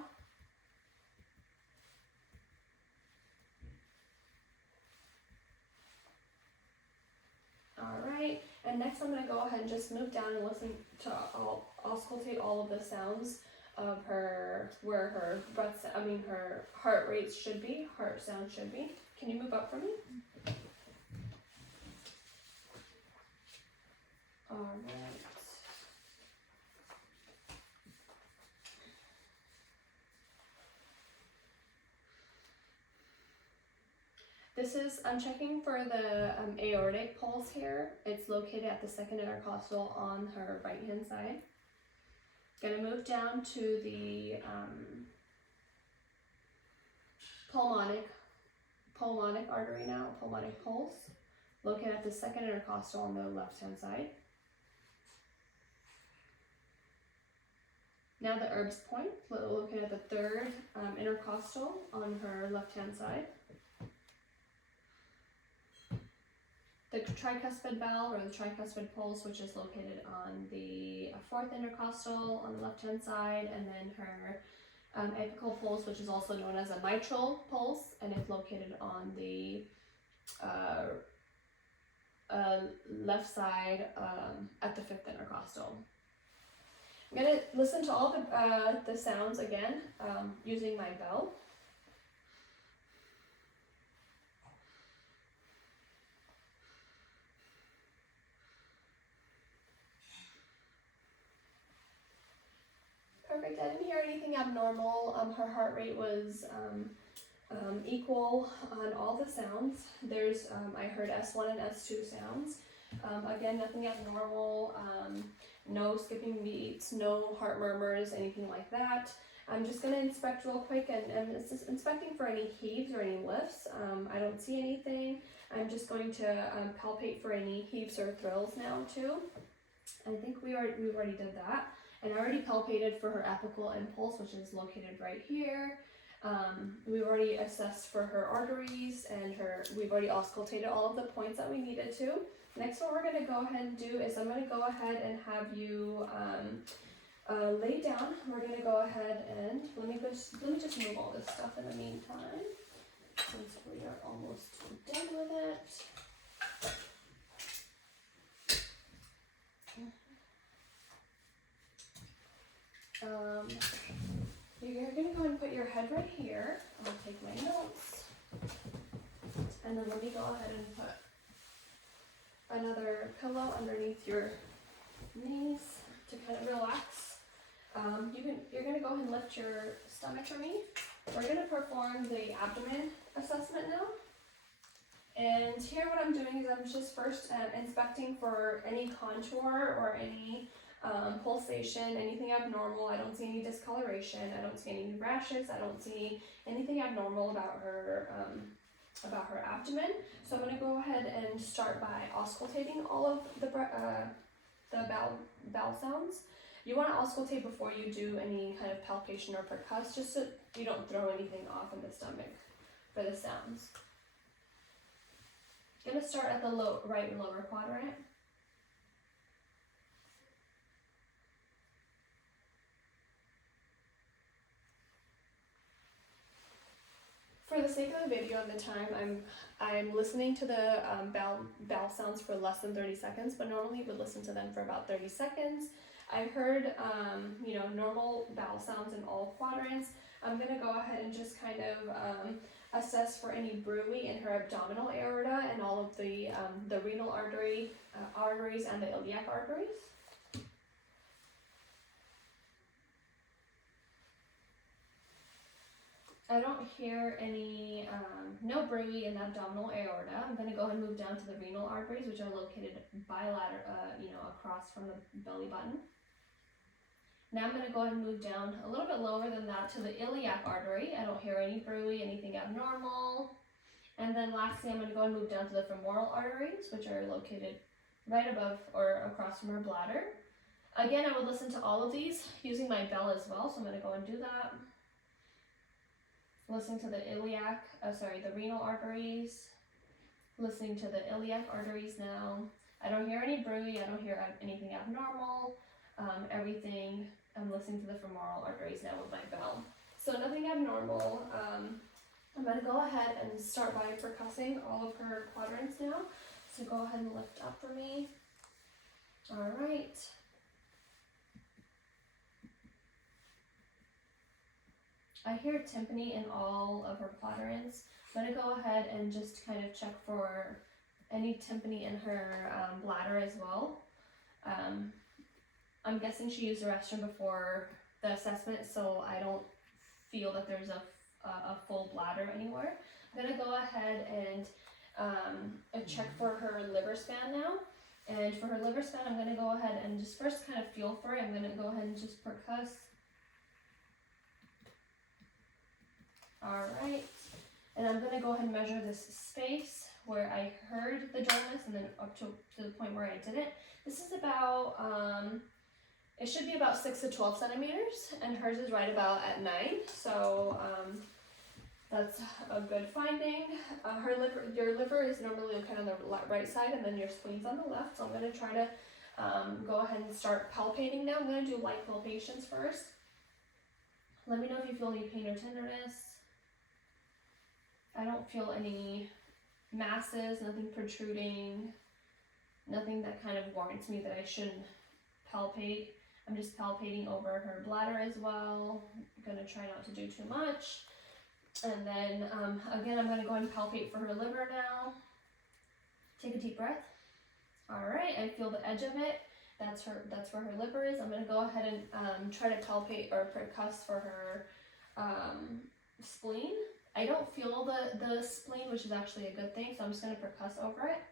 Alright, and next I'm going to go ahead and just move down and listen to auscultate all of the sounds of her, where her breath, her heart rates should be, heart sound should be. Can you move up for me? Alright. I'm checking for the aortic pulse here. It's located at the second intercostal on her right hand side. Gonna move down to the pulmonic artery now, pulmonic pulse, located at the second intercostal on the left hand side. Now the Erb's point, located at the third intercostal on her left hand side. The tricuspid valve or the tricuspid pulse, which is located on the fourth intercostal on the left-hand side, and then her apical pulse, which is also known as a mitral pulse, and it's located on the left side at the fifth intercostal. I'm going to listen to all the sounds again using my bell. Perfect. I didn't hear anything abnormal. Her heart rate was equal on all the sounds. There's I heard S1 and S2 sounds. Again, nothing abnormal. No skipping beats, no heart murmurs, anything like that. I'm just going to inspect real quick and inspecting for any heaves or any lifts. I don't see anything. I'm just going to palpate for any heaves or thrills now too. I think we already did that. And I already palpated for her apical impulse, which is located right here. We've already assessed for her arteries and we've already auscultated all of the points that we needed to. Next, what we're going to go ahead and do is I'm going to go ahead and have you lay down. We're going to go ahead and let me just move all this stuff in the meantime, since we are almost done with it. You're going to go and put your head right here. I'll take my notes. And then let me go ahead and put another pillow underneath your knees to kind of relax. You're going to go ahead and lift your stomach for me. We're going to perform the abdomen assessment now. And here what I'm doing is I'm just first inspecting for any contour or any pulsation, anything abnormal. I don't see any discoloration. I don't see any rashes. I don't see anything abnormal about her abdomen. So I'm going to go ahead and start by auscultating all of the bowel sounds. You want to auscultate before you do any kind of palpation or percuss, just so you don't throw anything off in the stomach for the sounds. I'm going to start at the right and lower quadrant. For the sake of the video and the time, I'm listening to the bowel sounds for less than 30 seconds, but normally you would listen to them for about 30 seconds. I've heard, normal bowel sounds in all quadrants. I'm going to go ahead and just kind of assess for any bruit in her abdominal aorta and all of the renal arteries and the iliac arteries. I don't hear any, no bruit in the abdominal aorta. I'm going to go ahead and move down to the renal arteries, which are located across from the belly button. Now I'm going to go ahead and move down a little bit lower than that to the iliac artery. I don't hear any bruit, anything abnormal. And then lastly, I'm going to go and move down to the femoral arteries, which are located right above or across from her bladder. Again, I would listen to all of these using my bell as well, so I'm going to go and do that. Listening to the the renal arteries. Listening to the iliac arteries now. I don't hear any bruit, I don't hear anything abnormal. Everything, I'm listening to the femoral arteries now with my bell. So nothing abnormal. I'm going to go ahead and start by percussing all of her quadrants now. So go ahead and lift up for me. All right. I hear tympani in all of her quadrants. I'm going to go ahead and just kind of check for any tympani in her bladder as well. I'm guessing she used the restroom before the assessment, so I don't feel that there's a full bladder anywhere. I'm going to go ahead and check for her liver span now. And for her liver span, I'm going to go ahead and just first kind of feel for it. I'm going to go ahead and just percuss. All right. And I'm going to go ahead and measure this space where I heard the dullness and then up to the point where I didn't. This is about, it should be about 6 to 12 centimeters, and hers is right about at 9. So that's a good finding. Your liver is normally kind of on the right side, and then your spleen's on the left. So I'm going to try to go ahead and start palpating now. I'm going to do light palpations first. Let me know if you feel any pain or tenderness. I don't feel any masses, nothing protruding, nothing that kind of warrants me that I shouldn't palpate. I'm just palpating over her bladder as well. I'm going to try not to do too much. And then again, I'm going to go and palpate for her liver now. Take a deep breath. All right, I feel the edge of it. That's where her liver is. I'm going to go ahead and try to palpate or percuss for her spleen. I don't feel the spleen, which is actually a good thing, so I'm just going to percuss over it.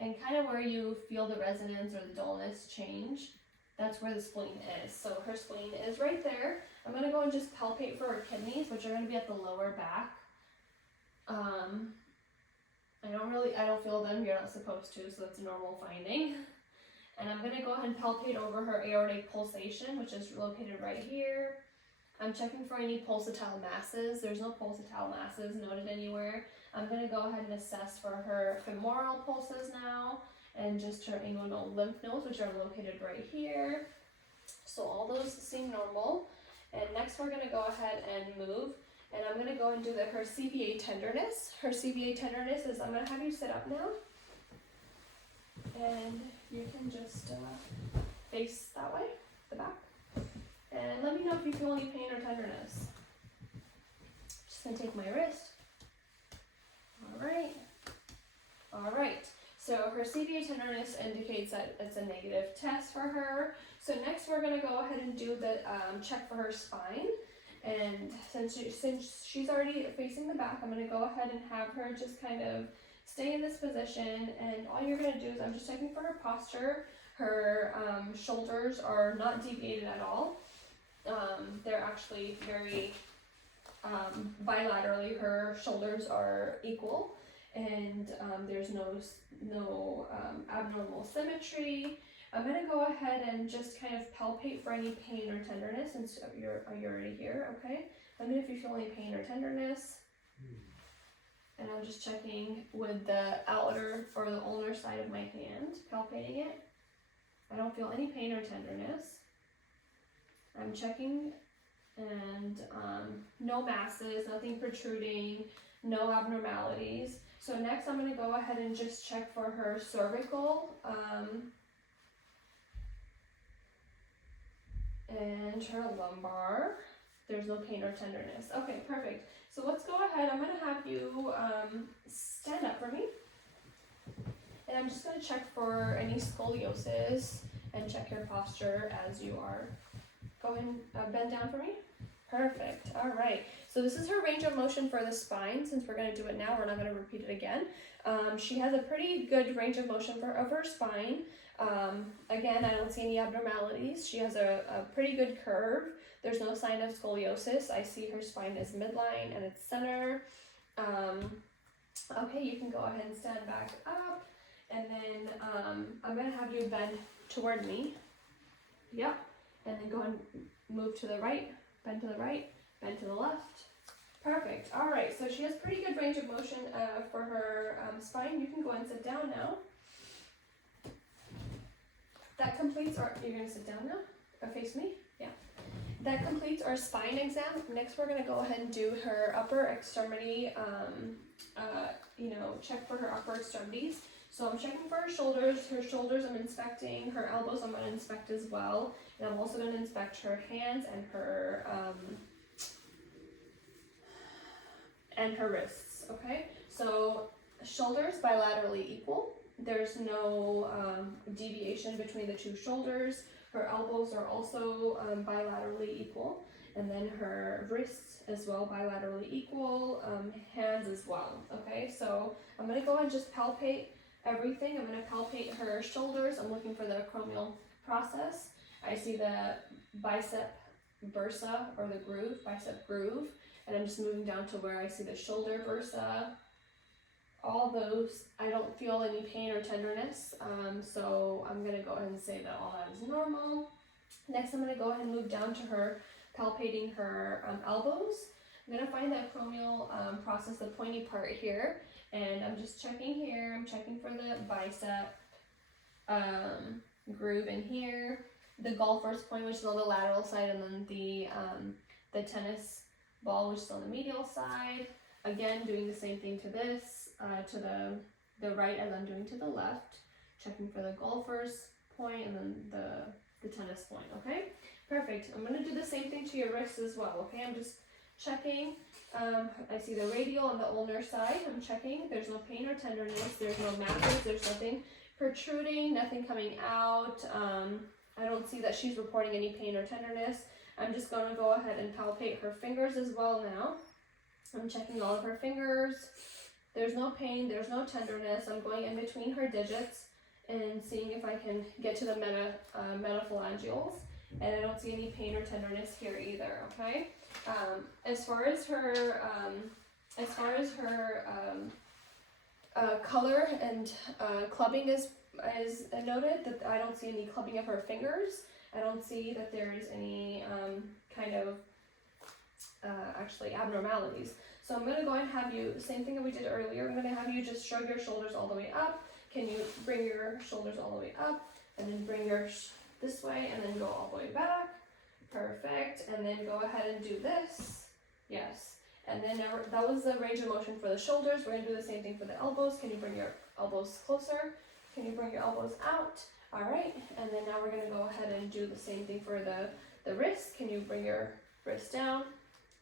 And kind of where you feel the resonance or the dullness change, that's where the spleen is. So her spleen is right there. I'm going to go and just palpate for her kidneys, which are going to be at the lower back. I don't feel them. You're not supposed to, so that's a normal finding. And I'm going to go ahead and palpate over her aortic pulsation, which is located right here. I'm checking for any pulsatile masses. There's no pulsatile masses noted anywhere. I'm going to go ahead and assess for her femoral pulses now, and just her inguinal lymph nodes, which are located right here. So all those seem normal. And next we're going to go ahead and move, and I'm going to go and do her CVA tenderness. Her CVA tenderness is, I'm going to have you sit up now, and you can just face that way, the back. And let me know if you feel any pain or tenderness. Just gonna take my wrist. All right. So her CVA tenderness indicates that it's a negative test for her. So next we're gonna go ahead and do the check for her spine. And since she's already facing the back, I'm gonna go ahead and have her just kind of stay in this position. And all you're gonna do is, I'm just checking for her posture. Her shoulders are not deviated at all. They're actually very bilaterally, her shoulders are equal, and there's no abnormal symmetry. I'm going to go ahead and just kind of palpate for any pain or tenderness, since you're already here, okay? Let me know if you feel any pain or tenderness. And I'm just checking with the outer or the ulnar side of my hand, palpating it. I don't feel any pain or tenderness. I'm checking, and no masses, nothing protruding, no abnormalities. So next I'm going to go ahead and just check for her cervical and her lumbar. There's no pain or tenderness. Okay, perfect. So let's go ahead. I'm going to have you stand up for me. And I'm just going to check for any scoliosis and check your posture as you are. Go ahead and bend down for me. Perfect. All right. So this is her range of motion for the spine. Since we're going to do it now, we're not going to repeat it again. She has a pretty good range of motion of her spine. Again, I don't see any abnormalities. She has a pretty good curve. There's no sign of scoliosis. I see her spine is midline and it's center. Okay, you can go ahead and stand back up. And then I'm going to have you bend toward me. Yep. And then go and move to the right. Bend to the right, bend to the left. Perfect. All right, so she has pretty good range of motion for her spine. You can go and sit down now. That completes our, you're gonna sit down now? Or face me? Yeah. That completes our spine exam. Next, we're gonna go ahead and do her upper extremity, check for her upper extremities. So I'm checking for her shoulders. Her shoulders I'm inspecting. Her elbows I'm gonna inspect as well. And I'm also gonna inspect her hands and her wrists, okay? So shoulders bilaterally equal. There's no deviation between the two shoulders. Her elbows are also bilaterally equal. And then her wrists as well, bilaterally equal, hands as well, okay? So I'm gonna go ahead and just palpate everything. I'm gonna palpate her shoulders. I'm looking for the acromial process. I see the bicep bursa or the groove, bicep groove, and I'm just moving down to where I see the shoulder bursa. All those, I don't feel any pain or tenderness, so I'm gonna go ahead and say that all that is normal. Next, I'm gonna go ahead and move down to her, palpating her elbows. I'm gonna find that acromial process, the pointy part here, and I'm just checking here. I'm checking for the bicep groove in here, the golfer's point, which is on the lateral side, and then the tennis ball, which is on the medial side. Again, doing the same thing to this, to the right as I'm doing to the left, checking for the golfer's point and then the tennis point, okay? Perfect. I'm gonna do the same thing to your wrists as well, okay? I'm just checking. I see the radial and the ulnar side. I'm checking. There's no pain or tenderness. There's no masses. There's nothing protruding, nothing coming out. I don't see that she's reporting any pain or tenderness. I'm just gonna go ahead and palpate her fingers as well now. I'm checking all of her fingers. There's no pain, there's no tenderness. I'm going in between her digits and seeing if I can get to the metaphalangeals. And I don't see any pain or tenderness here either, okay? As far as her color and clubbing is noted, that I don't see any clubbing of her fingers. I don't see that there is any kind of actually abnormalities. So I'm going to go ahead and have you, same thing that we did earlier, I'm going to have you just shrug your shoulders all the way up. Can you bring your shoulders all the way up and then bring your this way and then go all the way back? Perfect. And then go ahead and do this. Yes. And then that was the range of motion for the shoulders. We're going to do the same thing for the elbows. Can you bring your elbows closer? Can you bring your elbows out? All right. And then now we're going to go ahead and do the same thing for the wrists. Can you bring your wrists down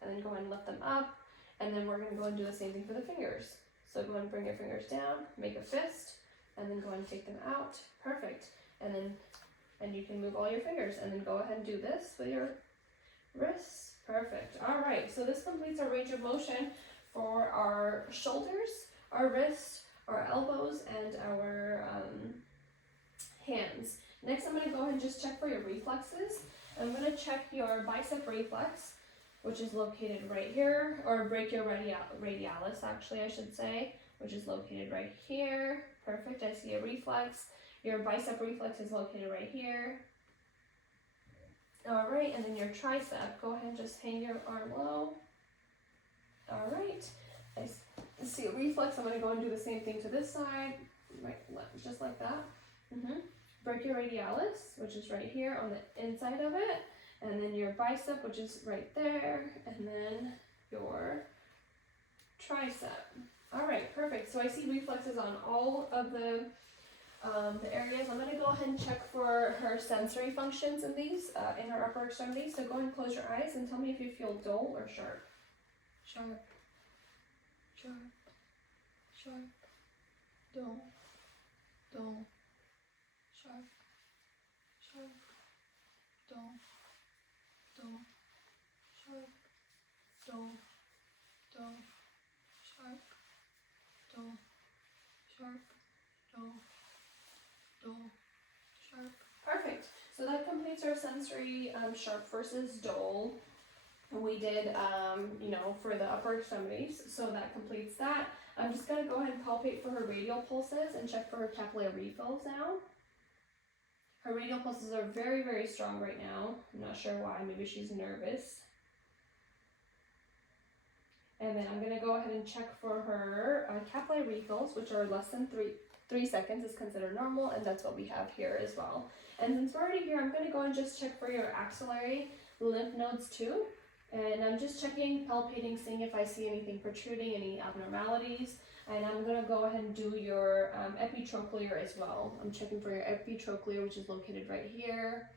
and then go ahead and lift them up? And then we're going to go and do the same thing for the fingers. So go ahead and bring your fingers down, make a fist, and then go ahead and take them out. Perfect. And you can move all your fingers and then go ahead and do this with your wrists. Perfect. All right, so this completes our range of motion for our shoulders, our wrists, our elbows, and our hands. Next, I'm going to go ahead and just check for your reflexes. I'm going to check your bicep reflex, which is located right here, or brachioradialis, actually, I should say, which is located right here. Perfect. I see a reflex. Your bicep reflex is located right here. All right, and then your tricep, go ahead and just hang your arm low. All right, I see a reflex. I'm going to go and do the same thing to this side, right, just like that. Brachioradialis, which is right here on the inside of it, and then your bicep, which is right there, and then your tricep. All right, perfect. So I see reflexes on all of the areas. I'm going to go ahead and check for her sensory functions in these, in her upper extremities. So go ahead and close your eyes and tell me if you feel dull or sharp. Sharp, sharp, sharp, dull, dull, sharp, sharp, dull, dull, sharp, dull, dull, sharp, dull, sharp, dull, dull, sharp. Perfect. So that completes our sensory sharp versus dull. And we did, for the upper extremities, so that completes that. I'm just going to go ahead and palpate for her radial pulses and check for her capillary refills now. Her radial pulses are very, very strong right now. I'm not sure why, maybe she's nervous. And then I'm going to go ahead and check for her capillary refills, which are less than 3 seconds is considered normal, and that's what we have here as well. And since we're already here, I'm going to go and just check for your axillary lymph nodes too. And I'm just checking, palpating, seeing if I see anything protruding, any abnormalities. And I'm going to go ahead and do your epitrochlear as well. I'm checking for your epitrochlear, which is located right here.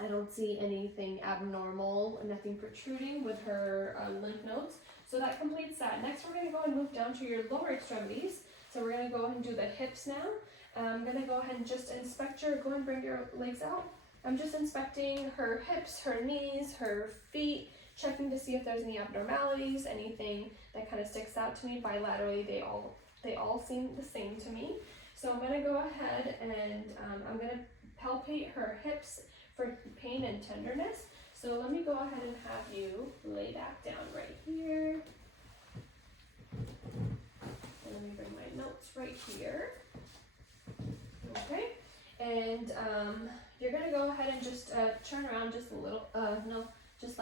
I don't see anything abnormal, nothing protruding with her lymph nodes. So that completes that. Next, we're going to go and move down to your lower extremities. So we're going to go ahead and do the hips now. I'm going to go ahead and just inspect go and bring your legs out. I'm just inspecting her hips, her knees, her feet, checking to see if there's any abnormalities, anything that kind of sticks out to me. Bilaterally, they all seem the same to me. So I'm going to go ahead and I'm going to palpate her hips for pain and tenderness. So let me go ahead and have you lay back down right here. And let me bring my notes right here. Okay, and you're gonna go ahead and just turn around just a little. Just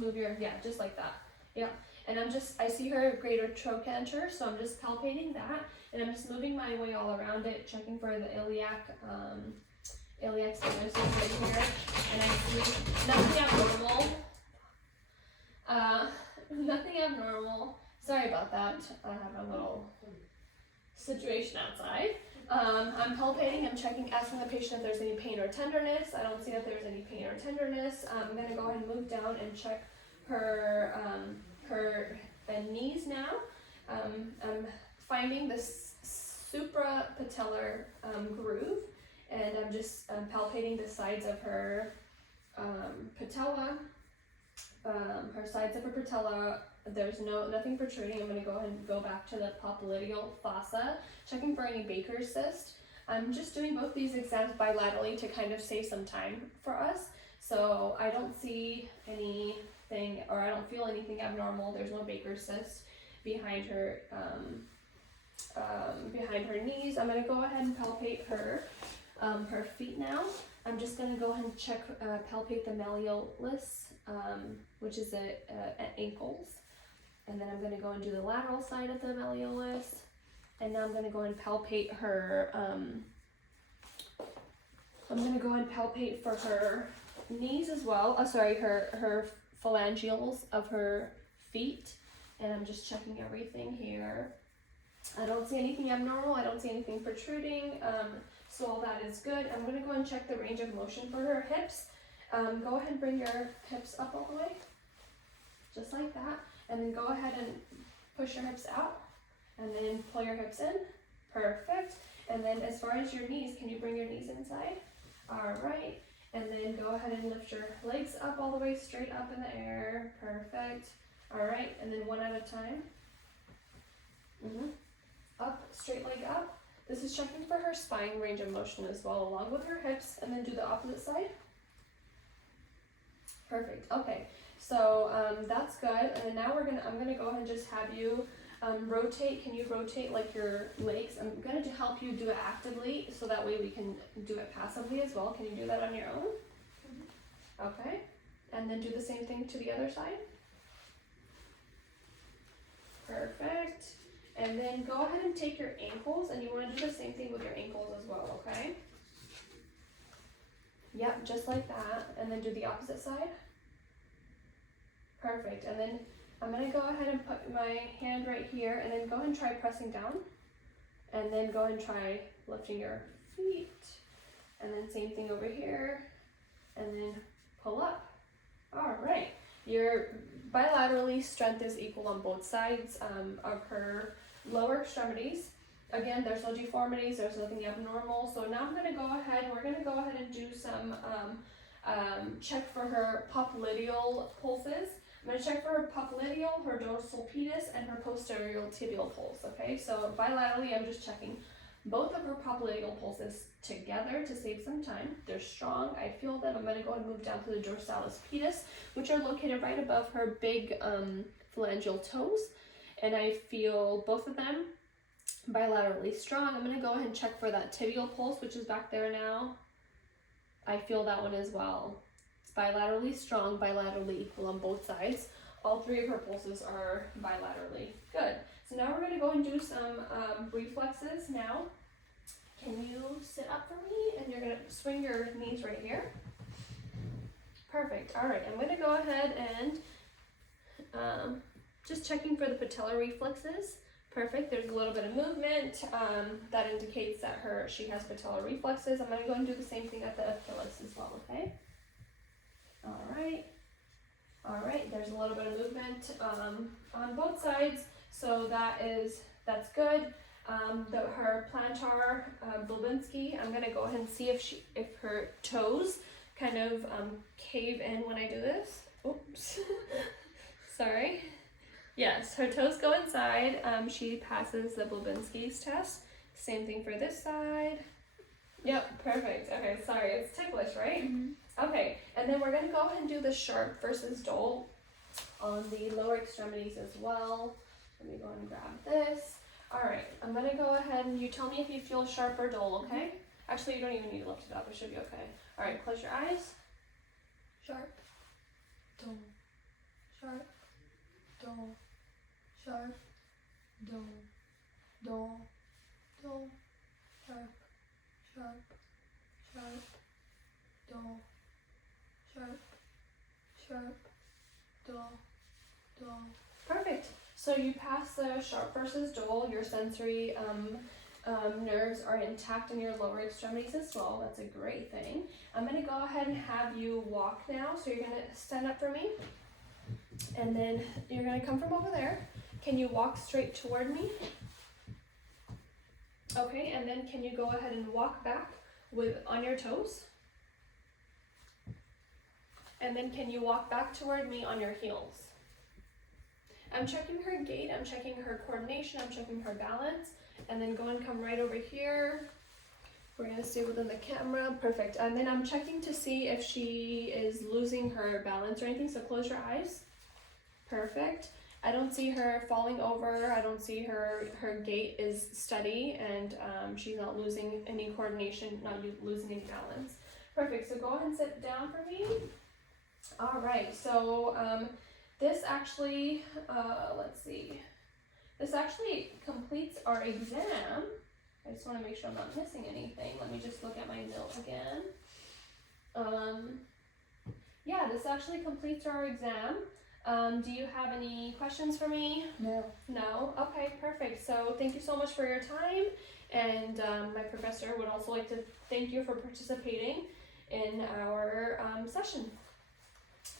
move just like that. Yeah, and I see her greater trochanter, so I'm just palpating that, and I'm just moving my way all around it, checking for the iliac stenosis right here, and I see nothing abnormal. Nothing abnormal. Sorry about that. I have a little situation outside. I'm palpating, I'm checking, asking the patient if there's any pain or tenderness. I don't see if there's any pain or tenderness. I'm going to go ahead and move down and check her knees now. I'm finding this suprapatellar groove, and I'm just palpating the sides of her patella, her sides of her patella. There's nothing protruding. I'm going to go ahead and go back to the popliteal fossa, checking for any Baker's cyst. I'm just doing both these exams bilaterally to kind of save some time for us. So I don't see anything, or I don't feel anything abnormal. There's no Baker's cyst behind her knees. I'm going to go ahead and palpate her feet now. I'm just going to go ahead and check, palpate the malleolus, which is the ankles. And then I'm going to go and do the lateral side of the malleolus. And now I'm going to go and palpate her, I'm going to go and palpate for her knees as well. Her phalangeals of her feet. And I'm just checking everything here. I don't see anything abnormal. I don't see anything protruding. So all that is good. I'm going to go and check the range of motion for her hips. Go ahead and bring your hips up all the way. Just like that. And then go ahead and push your hips out, and then pull your hips in. Perfect. And then as far as your knees, can you bring your knees inside? All right. And then go ahead and lift your legs up all the way straight up in the air. Perfect. All right. And then one at a time. Up, straight leg up. This is checking for her spine range of motion as well, along with her hips. And then do the opposite side. Perfect. Okay. So that's good, and now I'm gonna go ahead and just have you rotate. Can you rotate like your legs? I'm gonna help you do it actively, so that way we can do it passively as well. Can you do that on your own? Okay, and then do the same thing to the other side. Perfect. And then go ahead and take your ankles, and you want to do the same thing with your ankles as well. Okay. Yep, just like that, and then do the opposite side. Perfect, and then I'm going to go ahead and put my hand right here, and then go ahead and try pressing down, and then go ahead and try lifting your feet, and then same thing over here, and then pull up. All right, your bilaterally strength is equal on both sides of her lower extremities. Again, there's no deformities, there's nothing abnormal. So now we're going to go ahead and do some check for her popliteal pulses. I'm going to check for her popliteal, her dorsal pedis, and her posterior tibial pulse, okay? So bilaterally, I'm just checking both of her popliteal pulses together to save some time. They're strong. I feel them. I'm going to go and move down to the dorsalis pedis, which are located right above her big phalangeal toes. And I feel both of them bilaterally strong. I'm going to go ahead and check for that tibial pulse, which is back there now. I feel that one as well. It's bilaterally strong, bilaterally equal on both sides. All three of her pulses are bilaterally. Good. So now we're going to go and do some reflexes now. Can you sit up for me? And you're going to swing your knees right here. Perfect. All right. I'm going to go ahead and just checking for the patellar reflexes. Perfect. There's a little bit of movement that indicates that she has patellar reflexes. I'm going to go and do the same thing at the Achilles as well, okay? All right. All right. There's a little bit of movement on both sides, so that's good. Her plantar Babinski, I'm going to go ahead and see if her toes kind of cave in when I do this. Oops. Sorry. Yes, her toes go inside. She passes the Babinski's test. Same thing for this side. Yep, perfect. Okay, sorry, it's ticklish, right? Mm-hmm. Okay, and then we're gonna go ahead and do the sharp versus dull on the lower extremities as well. Let me go and grab this. All right, I'm gonna go ahead and you tell me if you feel sharp or dull, okay? Actually, you don't even need to lift it up. It should be okay. All right, close your eyes. Sharp, dull, sharp, dull, sharp, dull, dull, dull, sharp, sharp, sharp, dull, sharp, sharp, dull, dull. Perfect. So you pass the sharp versus dull. Your sensory nerves are intact in your lower extremities as well. That's a great thing. I'm going to go ahead and have you walk now. So you're going to stand up for me. And then you're going to come from over there. Can you walk straight toward me? Okay, and then can you go ahead and walk back on your toes? And then can you walk back toward me on your heels? I'm checking her gait, I'm checking her coordination, I'm checking her balance, and then go and come right over here. We're going to stay within the camera. Perfect. And then I'm checking to see if she is losing her balance or anything, so close your eyes. Perfect. I don't see her falling over. I don't see her gait is steady, and she's not losing any coordination, not losing any balance. Perfect. So go ahead and sit down for me. All right. So this actually, let's see. This actually completes our exam. I just want to make sure I'm not missing anything. Let me just look at my note again. Yeah, this actually completes our exam. Do you have any questions for me? No. No? Okay, perfect. So thank you so much for your time. And my professor would also like to thank you for participating in our session.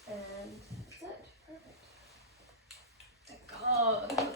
And that's it. Perfect. Thank God.